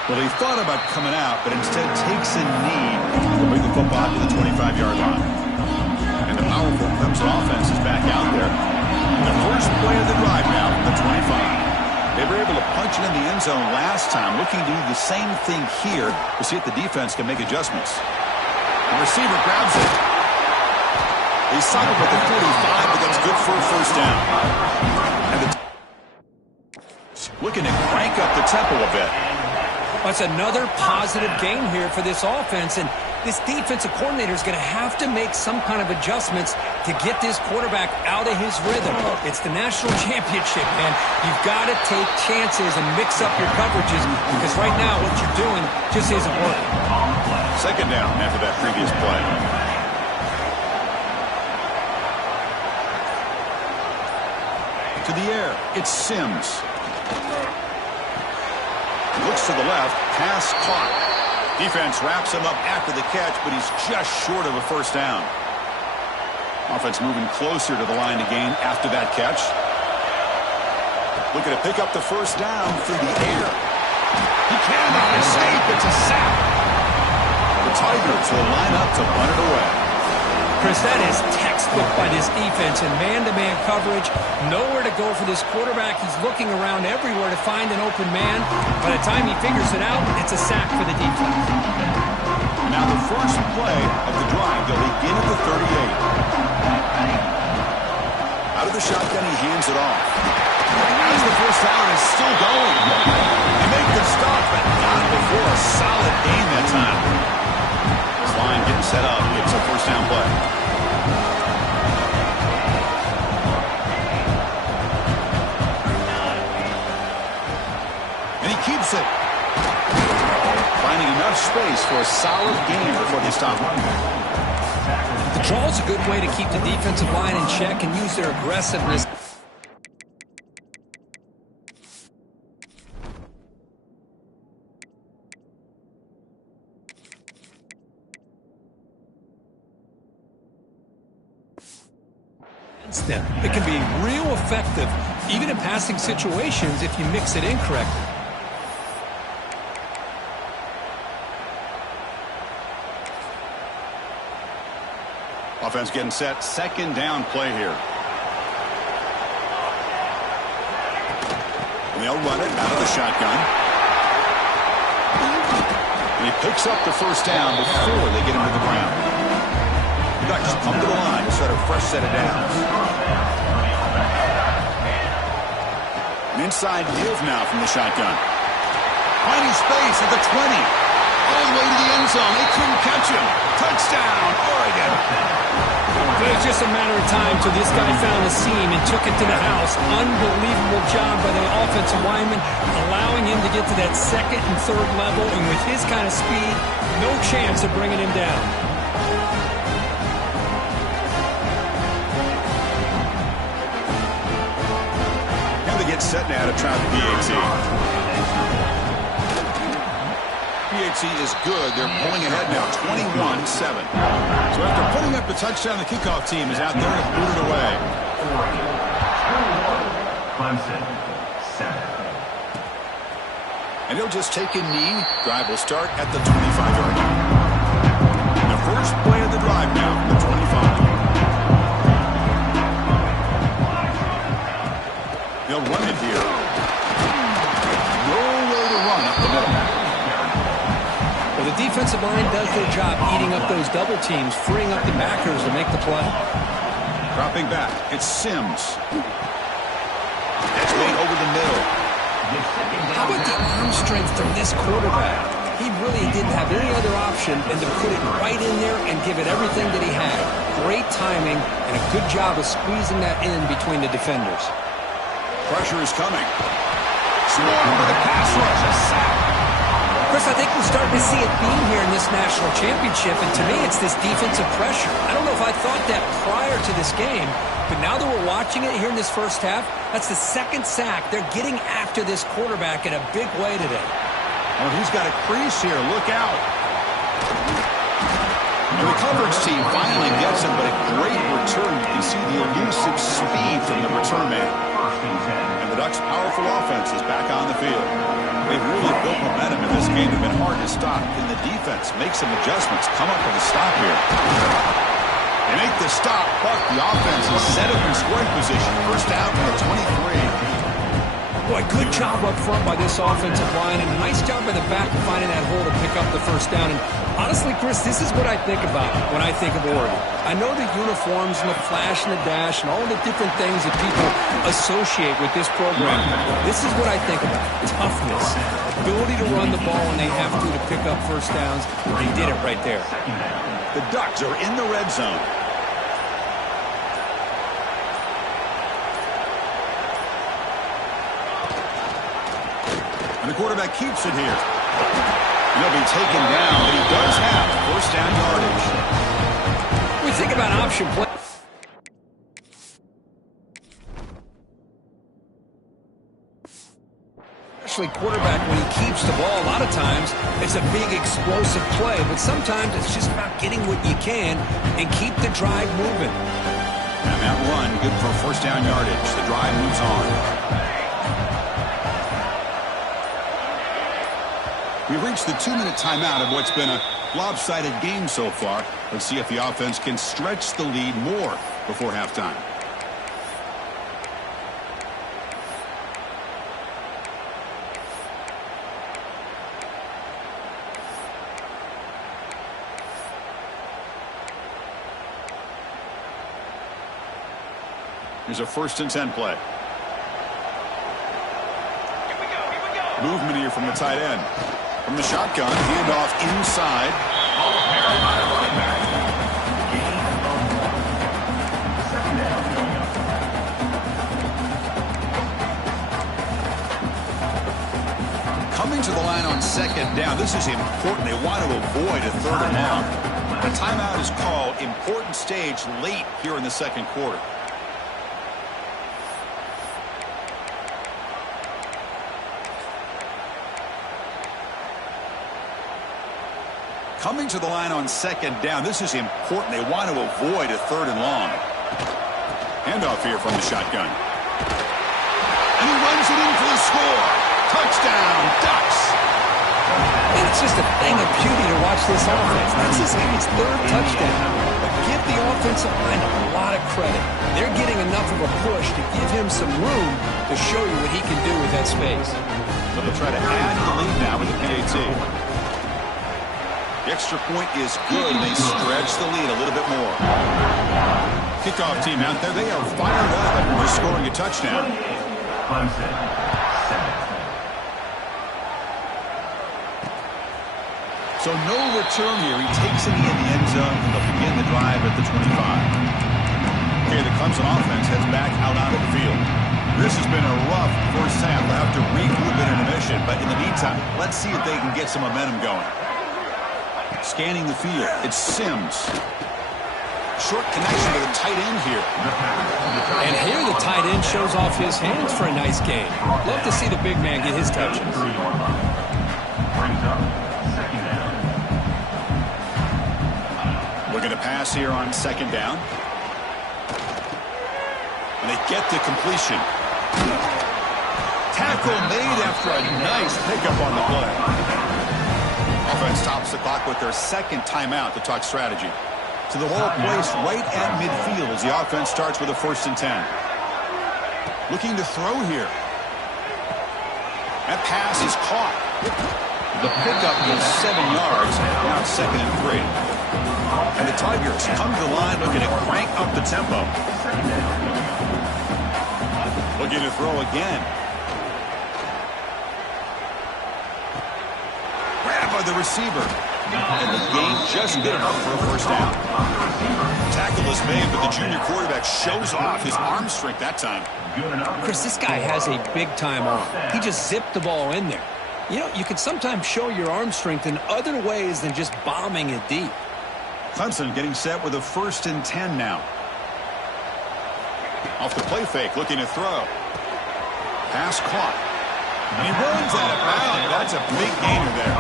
Well, he thought about coming out, but instead takes a knee to bring the football to the 25-yard line. And the powerful Clemson offense is back out there. The first play of the drive now from the 25. They were able to punch it in the end zone last time, looking to do the same thing here to see if the defense can make adjustments. The receiver grabs it. He's cycled with the 45, but that's good for a first down. And looking to crank up the tempo a bit. That's another positive game here for this offense, and this defensive coordinator is going to have to make some kind of adjustments to get this quarterback out of his rhythm. It's the national championship, man. You've got to take chances and mix up your coverages, because right now what you're doing just isn't working. Second down after that previous play. To the air, it's Sims. Looks to the left, pass caught. Defense wraps him up after the catch, but he's just short of a first down. Offense moving closer to the line to gain after that catch. Looking to pick up the first down through the air. He cannot escape. It's a sack. The Tigers will line up to run it away. Chris, that is textbook by this defense in man-to-man coverage. Nowhere to go for this quarterback. He's looking around everywhere to find an open man. By the time he figures it out, it's a sack for the defense. Now the first play of the drive, they'll begin at the 38. Out of the shotgun, he hands it off. As the first down is still going. They make the stop, but not before a solid gain that time. This line getting set up. It's a first down play. And he keeps it. Finding enough space for a solid gain before they stop him. The draw is a good way to keep the defensive line in check and use their aggressiveness. Them. It can be real effective, even in passing situations, if you mix it incorrectly. Offense getting set. Second down play here. And they'll run it out of the shotgun. And he picks up the first down before they get him to the ground. The Ducks come to the line to start a fresh set of downs. An inside give now from the shotgun. Finding space at the 20. All the way to the end zone. They couldn't catch him. Touchdown, Oregon. It was just a matter of time till this guy found a seam and took it to the house. Unbelievable job by the offensive lineman, allowing him to get to that second and third level. And with his kind of speed, no chance of bringing him down. Get set now to try the PAT. PAT is good. They're pulling ahead now, 21-7. So after putting up the touchdown, the kickoff team is out there to boot it away. Clemson, 7. And he'll just take a knee. Drive will start at the 25-yard line. The first play of the drive now from the 25. They'll run it here. Nowhere to run up the middle. Well, the defensive line does their job eating up those double teams, freeing up the backers to make the play. Dropping back, it's Sims. That's made over the middle. How about the arm strength from this quarterback? He really didn't have any other option than to put it right in there and give it everything that he had. Great timing and a good job of squeezing that in between the defenders. Pressure is coming. Swarmed with a pass rush, a sack. Chris, I think we're starting to see a theme here in this national championship, and to me it's this defensive pressure. I don't know if I thought that prior to this game, but now that we're watching it here in this first half, that's the second sack. They're getting after this quarterback in a big way today. Oh, he's got a crease here. Look out. And the coverage team finally gets him, but a great return. You can see the elusive speed from the return man. And the Ducks' powerful offense is back on the field. They've really built momentum in this game. They've been hard to stop. And the defense makes some adjustments. Come up with a stop here. They make the stop, but the offense is set up in scoring position. First down from the 23. Boy, good job up front by this offensive line, and a nice job by the back of finding that hole to pick up the first down. And honestly, Chris, this is what I think about when I think of Oregon. I know the uniforms and the flash and the dash and all the different things that people associate with this program. This is what I think about. Toughness, ability to run the ball when they have to pick up first downs. They did it right there. The Ducks are in the red zone. And the quarterback keeps it here. He'll be taken down, but he does have first down yardage. We think about option play. Especially quarterback when he keeps the ball. A lot of times it's a big explosive play, but sometimes it's just about getting what you can and keep the drive moving. And that run, good for first down yardage. The drive moves on. We've reached the 2-minute timeout of what's been a lopsided game so far. Let's see if the offense can stretch the lead more before halftime. Here's a 1st and 10 play. Here we go. Movement here from the tight end. From the shotgun, handoff inside. Coming to the line on 2nd down. This is important. They want to avoid a 3rd and long. The timeout is called. Important stage late here in the 2nd quarter. Coming to the line on 2nd down. This is important. They want to avoid a 3rd and long. Handoff here from the shotgun. And he runs it in for the score. Touchdown, Ducks. And it's just a thing of beauty to watch this offense. That's his 3rd touchdown. But give the offensive line a lot of credit. They're getting enough of a push to give him some room to show you what he can do with that space. So they'll try to add to the lead now with the PAT. The extra point is good. They stretch the lead a little bit more. Kickoff team out there. They are fired up after just scoring a touchdown. So no return here. He takes it in the end zone, and they'll begin the drive at the 25. Okay, the Clemson offense heads back out onto the field. This has been a rough first half. They'll have to regroup at intermission, but in the meantime, let's see if they can get some momentum going. Scanning the field, it's Sims. Short connection to the tight end here. And here the tight end shows off his hands for a nice game. Love to see the big man get his touches. Looking to pass here on 2nd down. And they get the completion. Tackle made after a nice pickup on the play. Offense stops the clock with their second timeout to talk strategy. So the ball placed right at midfield as the offense starts with a 1st and 10. Looking to throw here. That pass is caught. The pickup is 7 yards. Now it's 2nd and 3. And the Tigers come to the line looking to crank up the tempo. Looking to throw again. Grabbed by the receiver. And the game just good enough for a 1st down. Tackle is made, but the junior quarterback shows off his arm strength that time. Chris, this guy has a big-time arm. He just zipped the ball in there. You know, you can sometimes show your arm strength in other ways than just bombing it deep. Clemson getting set with a 1st and 10 now. Off the play fake, looking to throw. Pass caught. And he runs out of bounds. That's a big gainer there.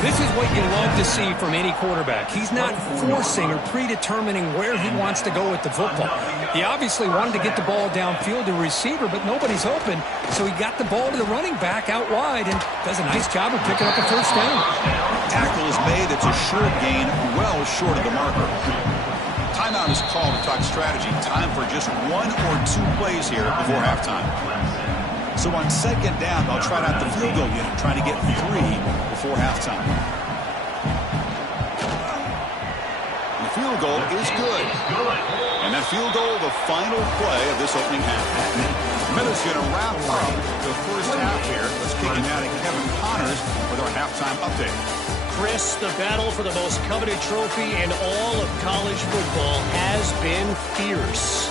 This is what you love to see from any quarterback. He's not forcing or predetermining where he wants to go with the football. He obviously wanted to get the ball downfield to a receiver, but nobody's open, so he got the ball to the running back out wide and does a nice job of picking up a 1st down. Tackle is made. It's a short gain, well short of the marker. Timeout is called to talk strategy. Time for just 1 or 2 plays here before halftime. So on 2nd down, they'll try out the field goal unit, trying to get 3 before halftime. And the field goal is good. And that field goal, the final play of this opening half. Miller's going to wrap up the 1st half here. Let's kick it now to Kevin Connors with our halftime update. Chris, the battle for the most coveted trophy in all of college football has been fierce.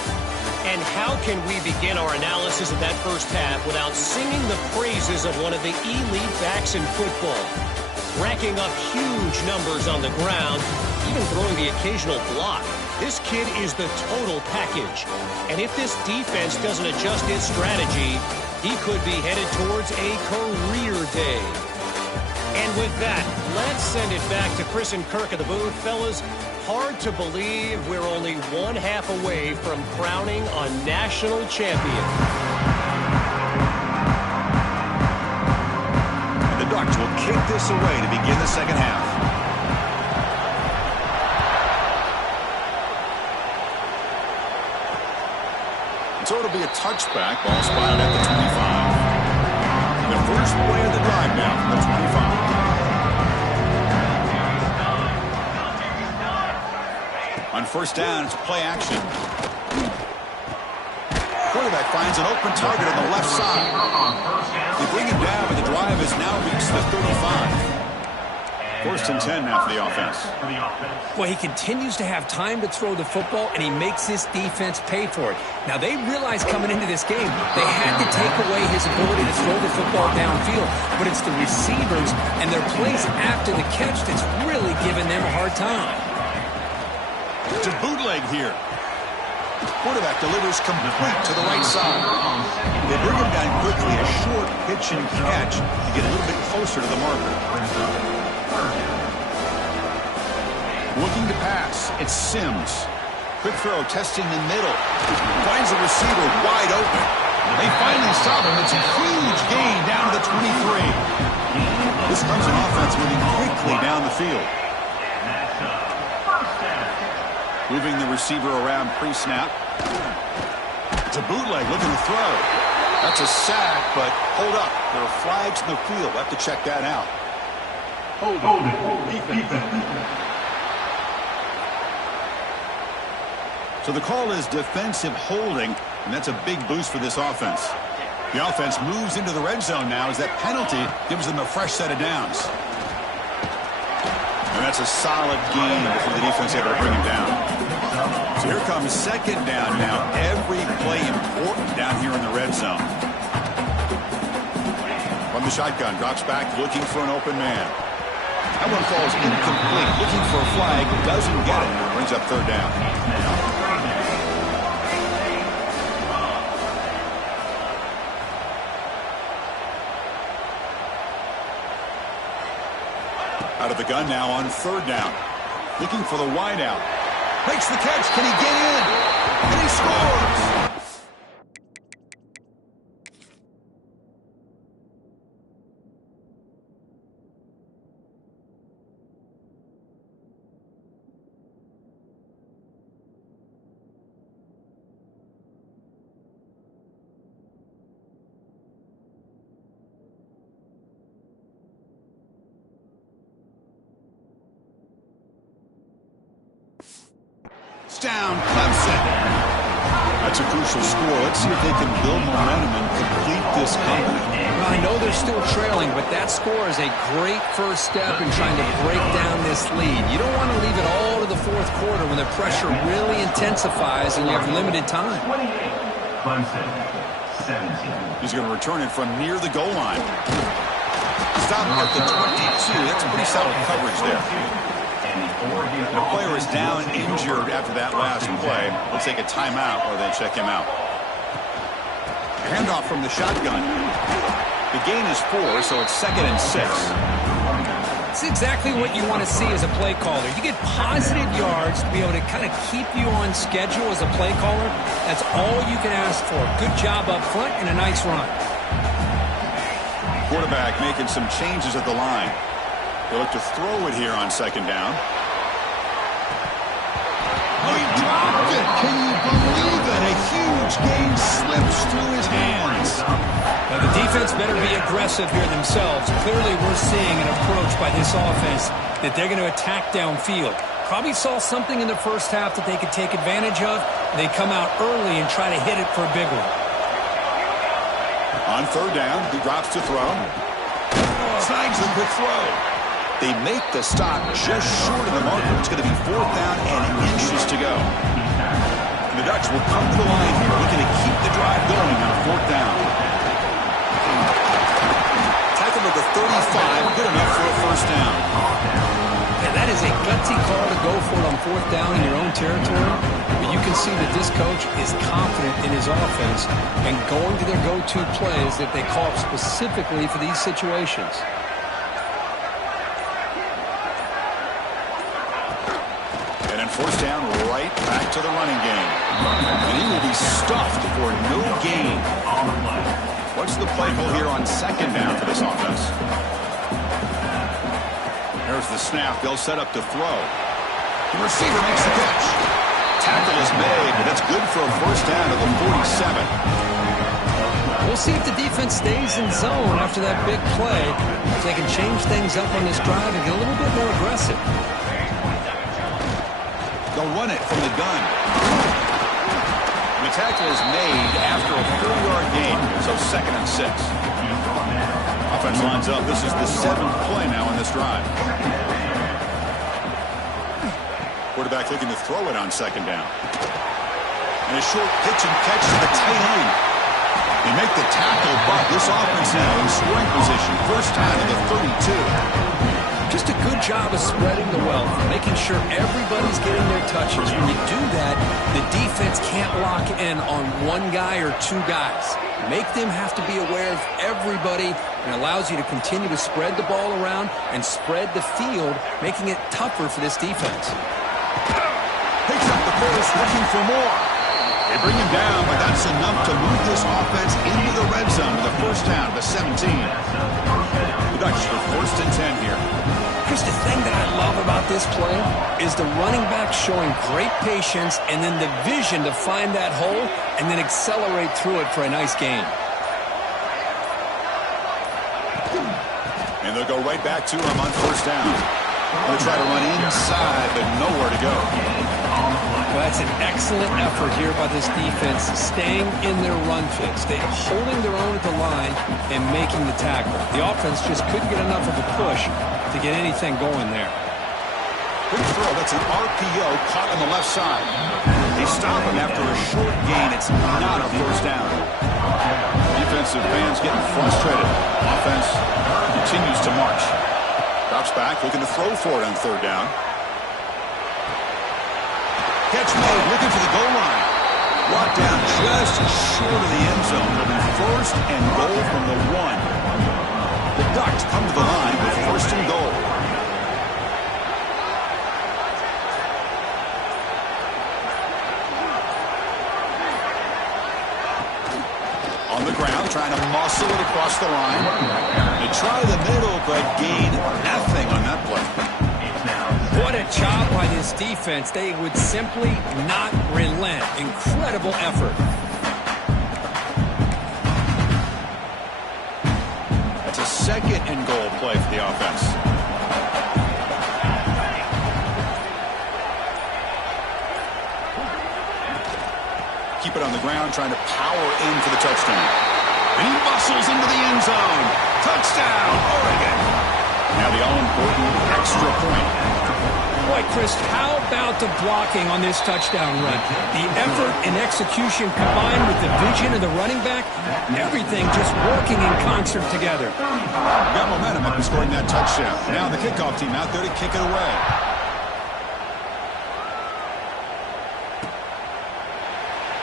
And how can we begin our analysis of that 1st half without singing the praises of one of the elite backs in football? Racking up huge numbers on the ground, even throwing the occasional block. This kid is the total package. And if this defense doesn't adjust its strategy, he could be headed towards a career day. And with that, let's send it back to Chris and Kirk of the booth. Fellas, hard to believe we're only 1 half away from crowning a national champion. And the Ducks will kick this away to begin the 2nd half. So it'll be a touchback. Ball spotted at the 25. And the first play of the drive now from the 25. On 1st down, it's play action. Quarterback finds an open target on the left side. They bring him down, but the drive has now reached the 35. 1st and 10 now for the offense. Well, he continues to have time to throw the football, and he makes his defense pay for it. Now, they realized coming into this game they had to take away his ability to throw the football downfield, but it's the receivers and their plays after the catch that's really giving them a hard time. It's a bootleg here. Quarterback delivers complete to the right side. They bring him down quickly, a short pitch and catch to get a little bit closer to the marker. Looking to pass, it's Sims. Quick throw, testing the middle. Finds the receiver wide open. They finally stop him. It's a huge gain down to the 23. This comes an offense moving quickly down the field. Moving the receiver around pre-snap. It's a bootleg, looking to throw. That's a sack, but hold up. There are flags in the field. We'll have to check that out. Hold it. So the call is defensive holding, and that's a big boost for this offense. The offense moves into the red zone now as that penalty gives them a fresh set of downs. And that's a solid gain before the defense able to bring him down. So here comes 2nd down now. Every play important down here in the red zone. From the shotgun, drops back, looking for an open man. That one falls incomplete, looking for a flag, doesn't get it. Brings up 3rd down. Out of the gun now on 3rd down. Looking for the wide out. Makes the catch. Can he get in? And he scores! Touchdown, Clemson. That's a crucial score. Let's see if they can build momentum and complete this comeback. Well, I know they're still trailing, but that score is a great first step in trying to break down this lead. You don't want to leave it all to the fourth quarter when the pressure really intensifies and you have limited time. 28, Clemson, 17. He's going to return it from near the goal line. Stop at the 22. That's a pretty solid coverage there. The player is down injured after that last play. We'll take a timeout or they check him out. Handoff from the shotgun. The gain is 4, so it's 2nd and 6. It's exactly what you want to see as a play caller. You get positive yards to be able to kind of keep you on schedule as a play caller. That's all you can ask for. Good job up front and a nice run. Quarterback making some changes at the line. He'll look to throw it here on 2nd down. Oh, he dropped it! Can you believe it? A huge gain slips through his hands. Well, the defense better be aggressive here themselves. Clearly, we're seeing an approach by this offense that they're going to attack downfield. Probably saw something in the first half that they could take advantage of. They come out early and try to hit it for a big one. On 3rd down, he drops to throw. Snags a quick throw. They make the stop just short of the marker. It's going to be 4th down and inches to go. The Ducks will come to the line here, looking to keep the drive going on 4th down. Tackle to the 35, good enough for a 1st down. And that is a gutsy call to go for it on 4th down in your own territory. But you can see that this coach is confident in his offense and going to their go-to plays that they call specifically for these situations. And then 4th down, right back to the running game. And he will be stuffed for no gain. What's the play call here on 2nd down for this offense? There's the snap. They'll set up to throw. The receiver makes the catch. Tackle is made, but that's good for a 1st down to the 47. We'll see if the defense stays in zone after that big play. If they can change things up on this drive and get a little bit more aggressive. They'll run it from the gun. The tackle is made after a 4-yard gain, so 2nd and 6. Offense lines up. This is the 7th play now on this drive. Quarterback looking to throw it on 2nd down. And a short pitch and catch to the tight end. They make the tackle, but this offense now in scoring position. 1st down to the 32. Just a good job of spreading the wealth, making sure everybody's getting their touches. When you do that, the defense can't lock in on one guy or 2 guys. Make them have to be aware of everybody, and allows you to continue to spread the ball around and spread the field, making it tougher for this defense. Picks up the first, looking for more. They bring him down, but that's enough to move this offense into the red zone with a 1st down to the 17. The Ducks are 1st and 10 here. Here's the thing that I love about this play is the running back showing great patience and then the vision to find that hole and then accelerate through it for a nice gain. And they'll go right back to him on 1st down. They'll try to run inside, but nowhere to go. Well, that's an excellent effort here by this defense, staying in their run fix. They're holding their own at the line and making the tackle. The offense just couldn't get enough of a push to get anything going there. Good throw. That's an RPO caught on the left side. They stop him after a short gain. It's not a 1st down. Defensive fans getting frustrated. Offense continues to march. Drops back, looking to throw for it on 3rd down. Catch made, looking for the goal line. Brought down just short of the end zone. It'll be 1st and goal from the 1. The Ducks come to the line with 1st and goal. On the ground, trying to muscle it across the line. They try the middle, but gain nothing on that play. What a job by this defense. They would simply not relent. Incredible effort. That's a 2nd and goal play for the offense. Keep it on the ground, trying to power in for the touchdown. And he muscles into the end zone. Touchdown, Oregon. Now the all-important extra point. Boy, Chris, how about the blocking on this touchdown run? The effort and execution combined with the vision of the running back, everything just working in concert together. Got momentum after scoring that touchdown. Now the kickoff team out there to kick it away.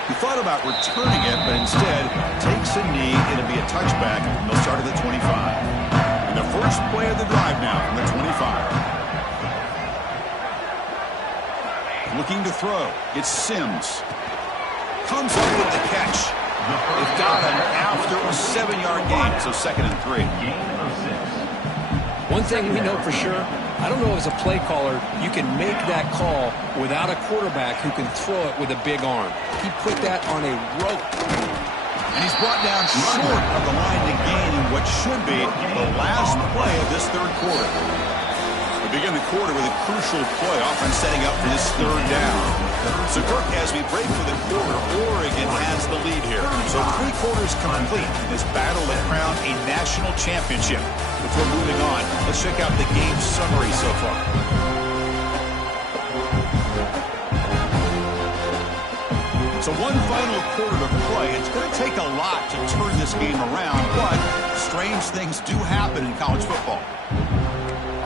He thought about returning it, but instead takes a knee. It'll be a touchback, and they'll start at the 25. And the first play of the drive now from the 25. Looking to throw. It's Sims. Comes up with the catch. They've got him after a 7-yard gain, so 2nd and 3. One thing we know for sure, I don't know as a play caller, you can make that call without a quarterback who can throw it with a big arm. He put that on a rope. And he's brought down short of the line to gain in what should be the last play of this third quarter. We begin the quarter with a crucial play, offense setting up for this 3rd down. So, Kirk, as we break for the quarter, Oregon has the lead here. So 3 quarters complete in this battle to crown a national championship. Before moving on, let's check out the game summary so far. So one final quarter to play. It's going to take a lot to turn this game around, but strange things do happen in college football.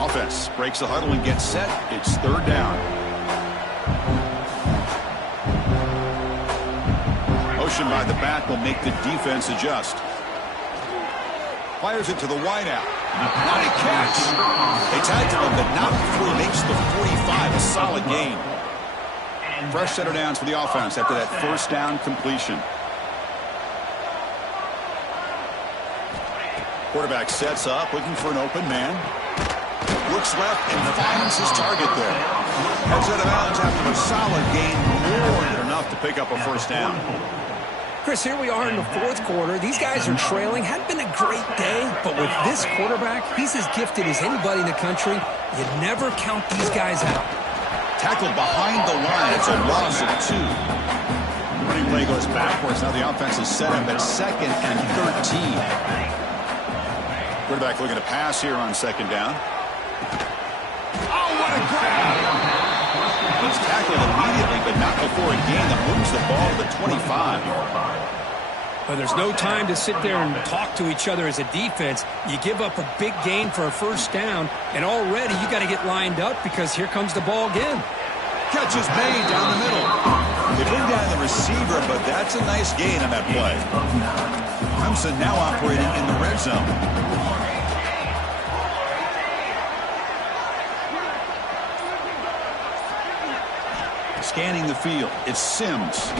Offense breaks the huddle and gets set. It's 3rd down. Motion by the back will make the defense adjust. Fires it to the wideout. Not a catch. They tackle him, but not before he makes the 45. A solid gain. Fresh set of downs for the offense after that 1st down completion. Quarterback sets up, looking for an open man. Looks left and finds his target there. Heads out of bounds after a solid gain, more than enough to pick up a 1st down. Chris, here we are in the 4th quarter. These guys are trailing. Hadn't been a great day, but with this quarterback, he's as gifted as anybody in the country. You never count these guys out. Tackled behind the line. It's a loss of 2. Running play goes backwards. Now the offense is set up at 2nd and 13. Quarterback looking to pass here on 2nd down. Oh, what a grab! He's tackled immediately, but not before a gain that moves the ball to the 25. But there's no time to sit there and talk to each other as a defense. You give up a big gain for a 1st down, and already you got to get lined up because here comes the ball again. Catch is made down the middle. They bring down the receiver, but that's a nice gain on that play. Clemson now operating in the red zone. Scanning the field. It's Sims.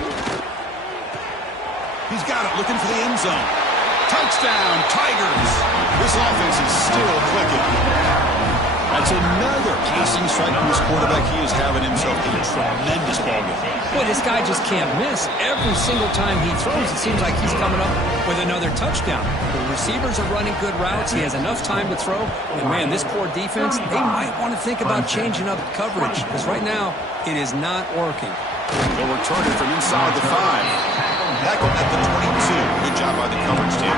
He's got it, looking for the end zone. Touchdown, Tigers. This offense is still clicking. That's another passing strike from this quarterback. He is having himself a tremendous ball game. Boy, this guy just can't miss. Every single time he throws, it seems like he's coming up with another touchdown. The receivers are running good routes. He has enough time to throw. And, man, this poor defense, they might want to think about changing up coverage because right now it is not working. They'll return it from inside the 5. Tackled at the 22. Good job by the coverage team.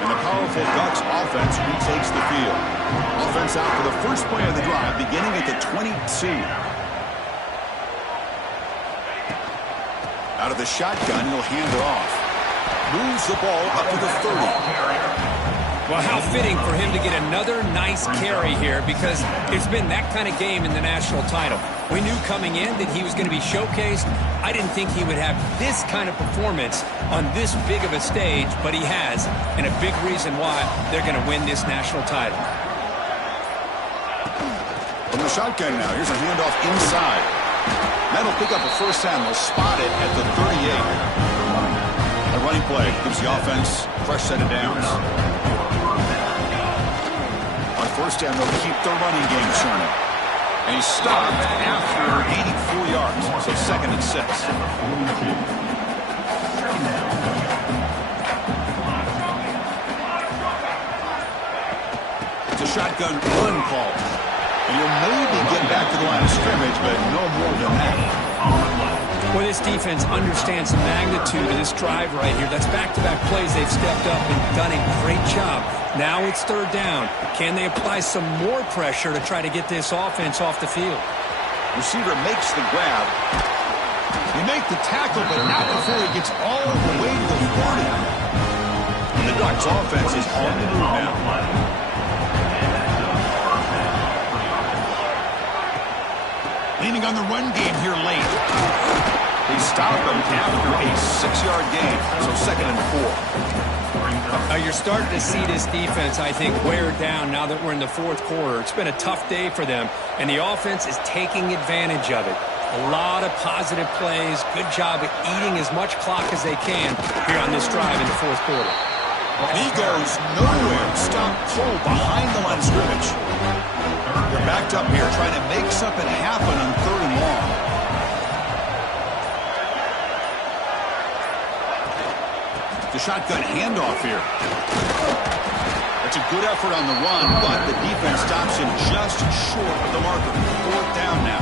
And the powerful Ducks offense retakes the field. Offense out for the first play of the drive, beginning at the 22. Out of the shotgun, he'll hand it off. Moves the ball up to the 30. Well, how fitting for him to get another nice carry here because it's been that kind of game in the national title. We knew coming in that he was going to be showcased. I didn't think he would have this kind of performance on this big of a stage, but he has, and a big reason why they're going to win this national title. From the shotgun now, here's a handoff inside. That'll pick up a 1st down. They'll spot it at the 38. A running play gives the offense a fresh set of downs. On 1st down, they'll keep the running game churning. And he's stopped after 84 yards, so 2nd and 6. It's a shotgun run call. And you'll maybe get back to the line of scrimmage, but no more than that. Well, this defense understands the magnitude of this drive right here. That's back-to-back plays. They've stepped up and done a great job. Now it's third down. Can they apply some more pressure to try to get this offense off the field? Receiver makes the grab. He make the tackle, but not before he gets all the way to the 40. And the Ducks offense is on the move now. Leaning on the run game here late. They stop him after a 6-yard gain, so 2nd and 4. Now you're starting to see this defense, I think, wear down now that we're in the 4th quarter. It's been a tough day for them, and the offense is taking advantage of it. A lot of positive plays. Good job at eating as much clock as they can here on this drive in the 4th quarter. And he goes nowhere. Stop pull behind the line of scrimmage. They're backed up here trying to make something happen on 3rd and long. The shotgun handoff here. It's a good effort on the run, but the defense stops him just short of the marker. 4th down now.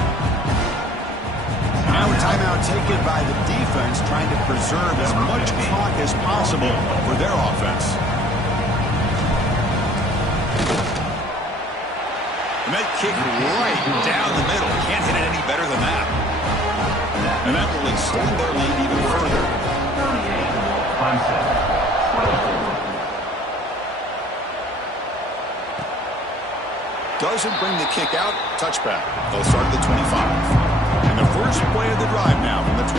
Now a timeout taken by the defense, trying to preserve as much clock as possible for their offense. And that kick right down the middle. Can't hit it any better than that. And that will extend their lead even further. Doesn't bring the kick out. Touchback. They'll start at the 25. And the first play of the drive now from the 25.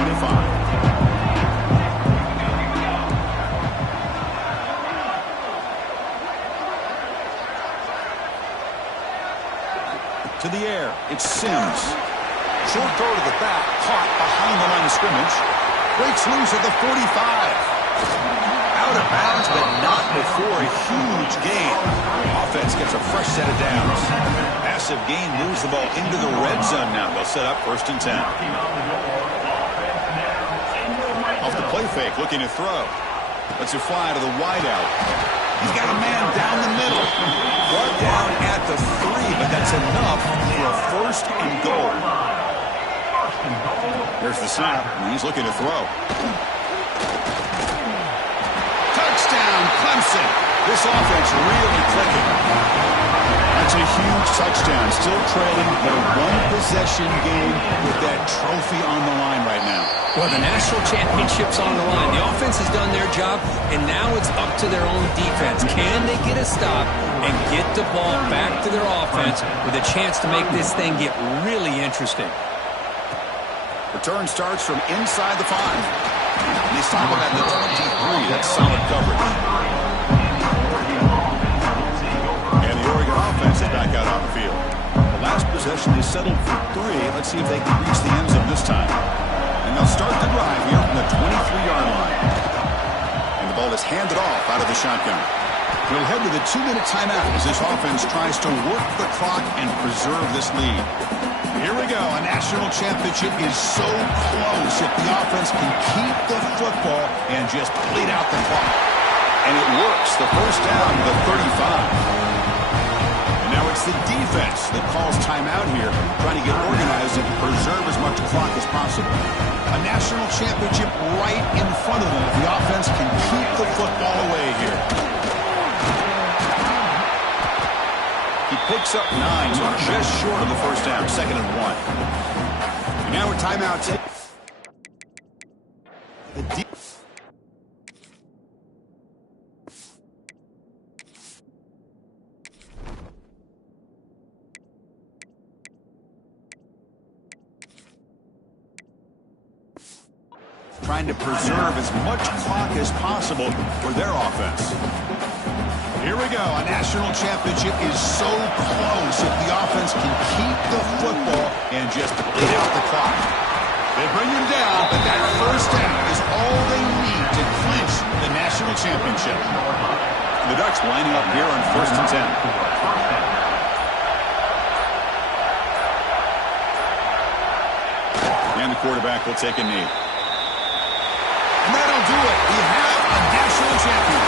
To the air, it's Sims. Short throw to the back, caught behind the line of scrimmage. Breaks loose at the 45. Out of bounds, but not before a huge gain. Offense gets a fresh set of downs. Massive gain moves the ball into the red zone now. They'll set up 1st and 10. Off the play fake, looking to throw. Lets it fly to the wideout. He's got a man down the middle. Brought down at the 3, but that's enough for a 1st and goal. There's the snap, and he's looking to throw. Touchdown, Clemson. This offense really clicking. That's a huge touchdown. Still trailing, but a one-possession game with that trophy on the line right now. Well, the national championship's on the line. The offense has done their job, and now it's up to their own defense. Can they get a stop and get the ball back to their offense with a chance to make this thing get really interesting? Return starts from inside the 5. They stop him at the 23. That's solid coverage. And the Oregon offense is back out on the field. The last possession, they settled for 3. Let's see if they can reach the end zone this time. And they'll start the drive here from the 23-yard line. And the ball is handed off out of the shotgun. We'll head to the 2-minute timeout as this offense tries to work the clock and preserve this lead. Here we go. A national championship is so close if the offense can keep the football and just bleed out the clock. And it works. The 1st down to the 35. And now it's the defense that calls timeout here, trying to get organized and preserve as much clock as possible. A national championship right in front of them if the offense can keep the football away here. He picks up 9, so just short of the 1st down, 2nd and 1. And now a timeout. Trying to preserve as much clock as possible for their offense. Here we go. A national championship is so close if the offense can keep the football and just bleed out the clock. They bring him down, but that 1st down is all they need to clinch the national championship. The Ducks lining up here on 1st and 10. And the quarterback will take a knee. And that'll do it. We have a national champion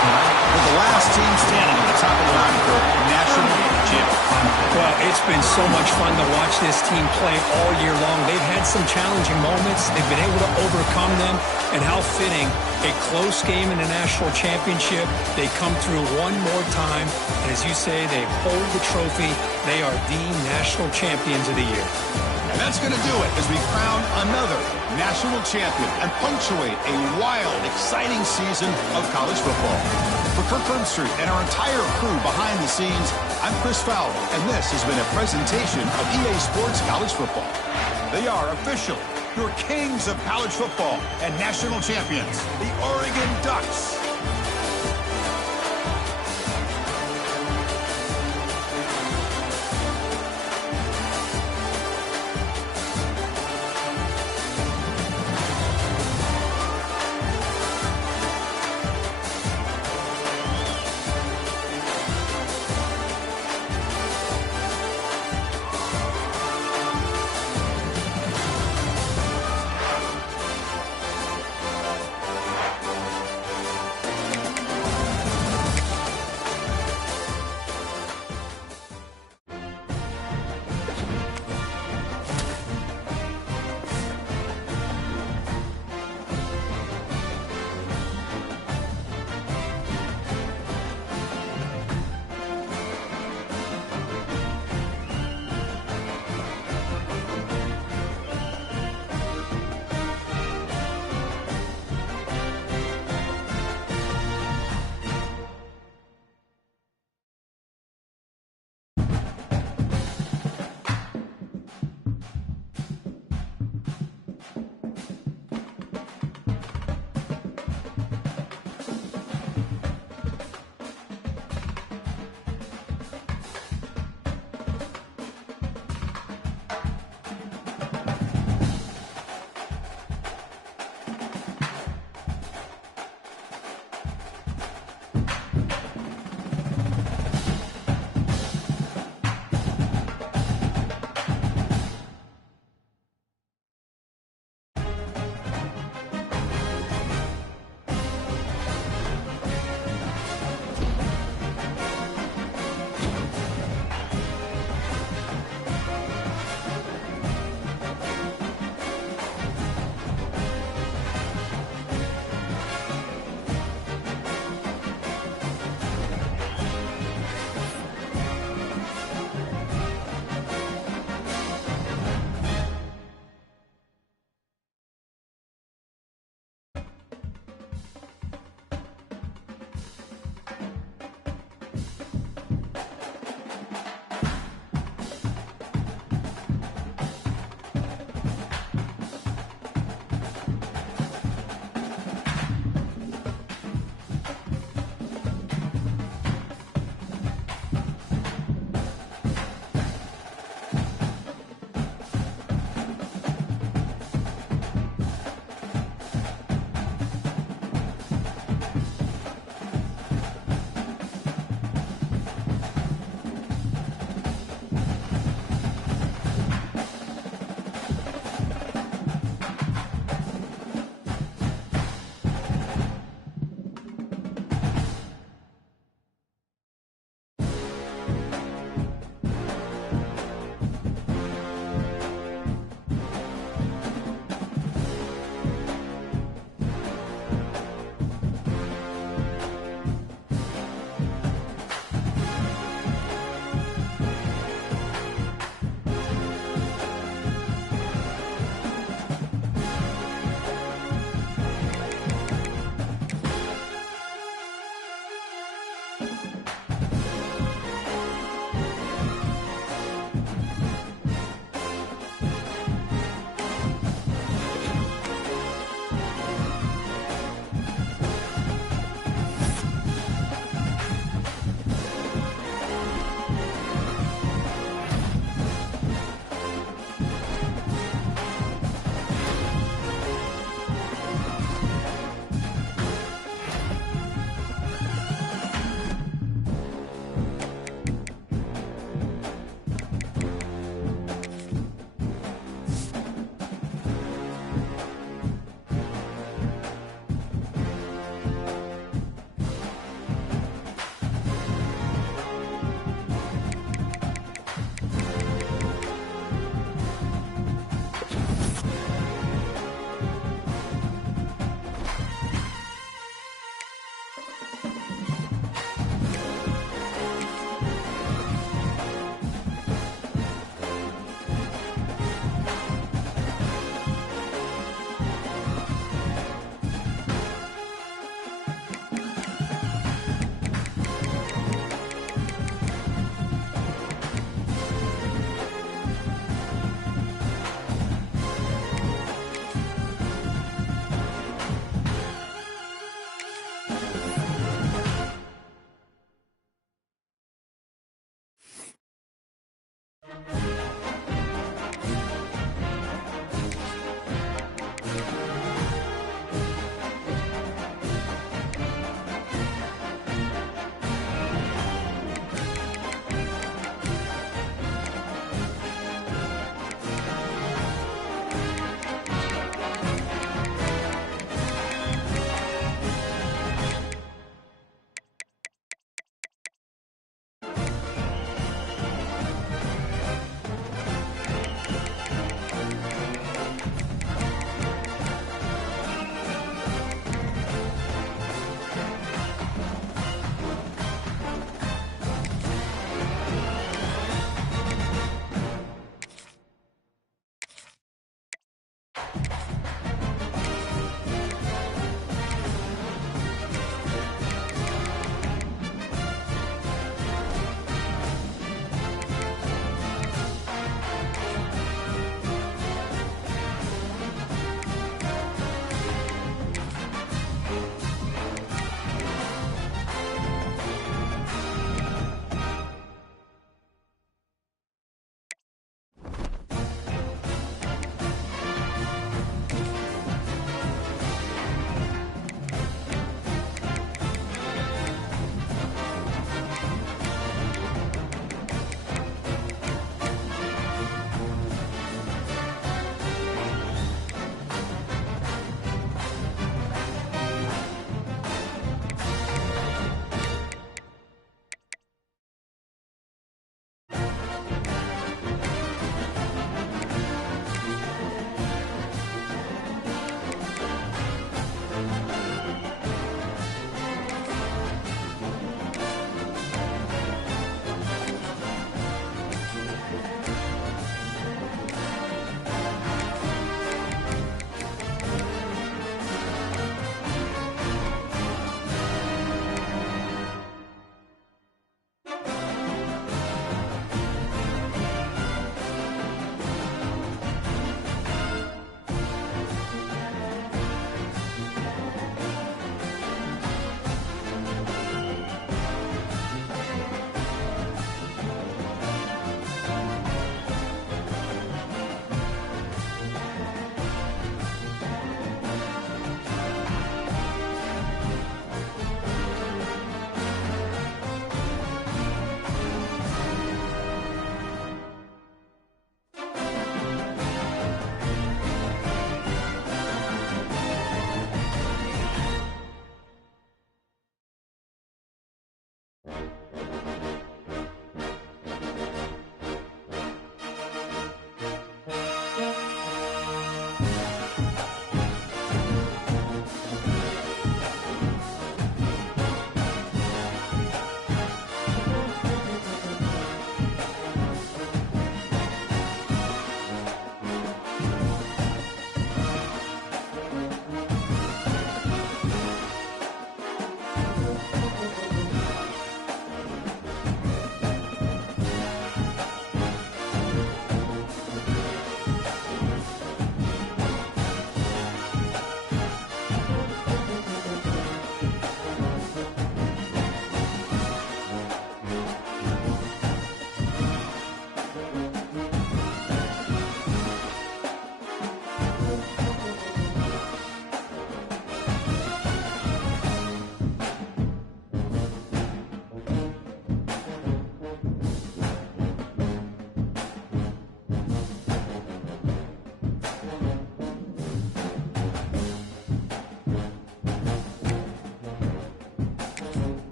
with the last team standing at the top of the line for national champion. Well, it's been so much fun to watch this team play all year long. They've had some challenging moments. They've been able to overcome them. And how fitting, a close game in the national championship. They come through one more time. And as you say, they hold the trophy. They are the national champions of the year. And that's going to do it as we crown another national champion and punctuate a wild, exciting season of college football. For Kirk Herbstreit and our entire crew behind the scenes, I'm Chris Fowler, and this has been a presentation of EA Sports College Football. They are official, your kings of college football and national champions, the Oregon Ducks.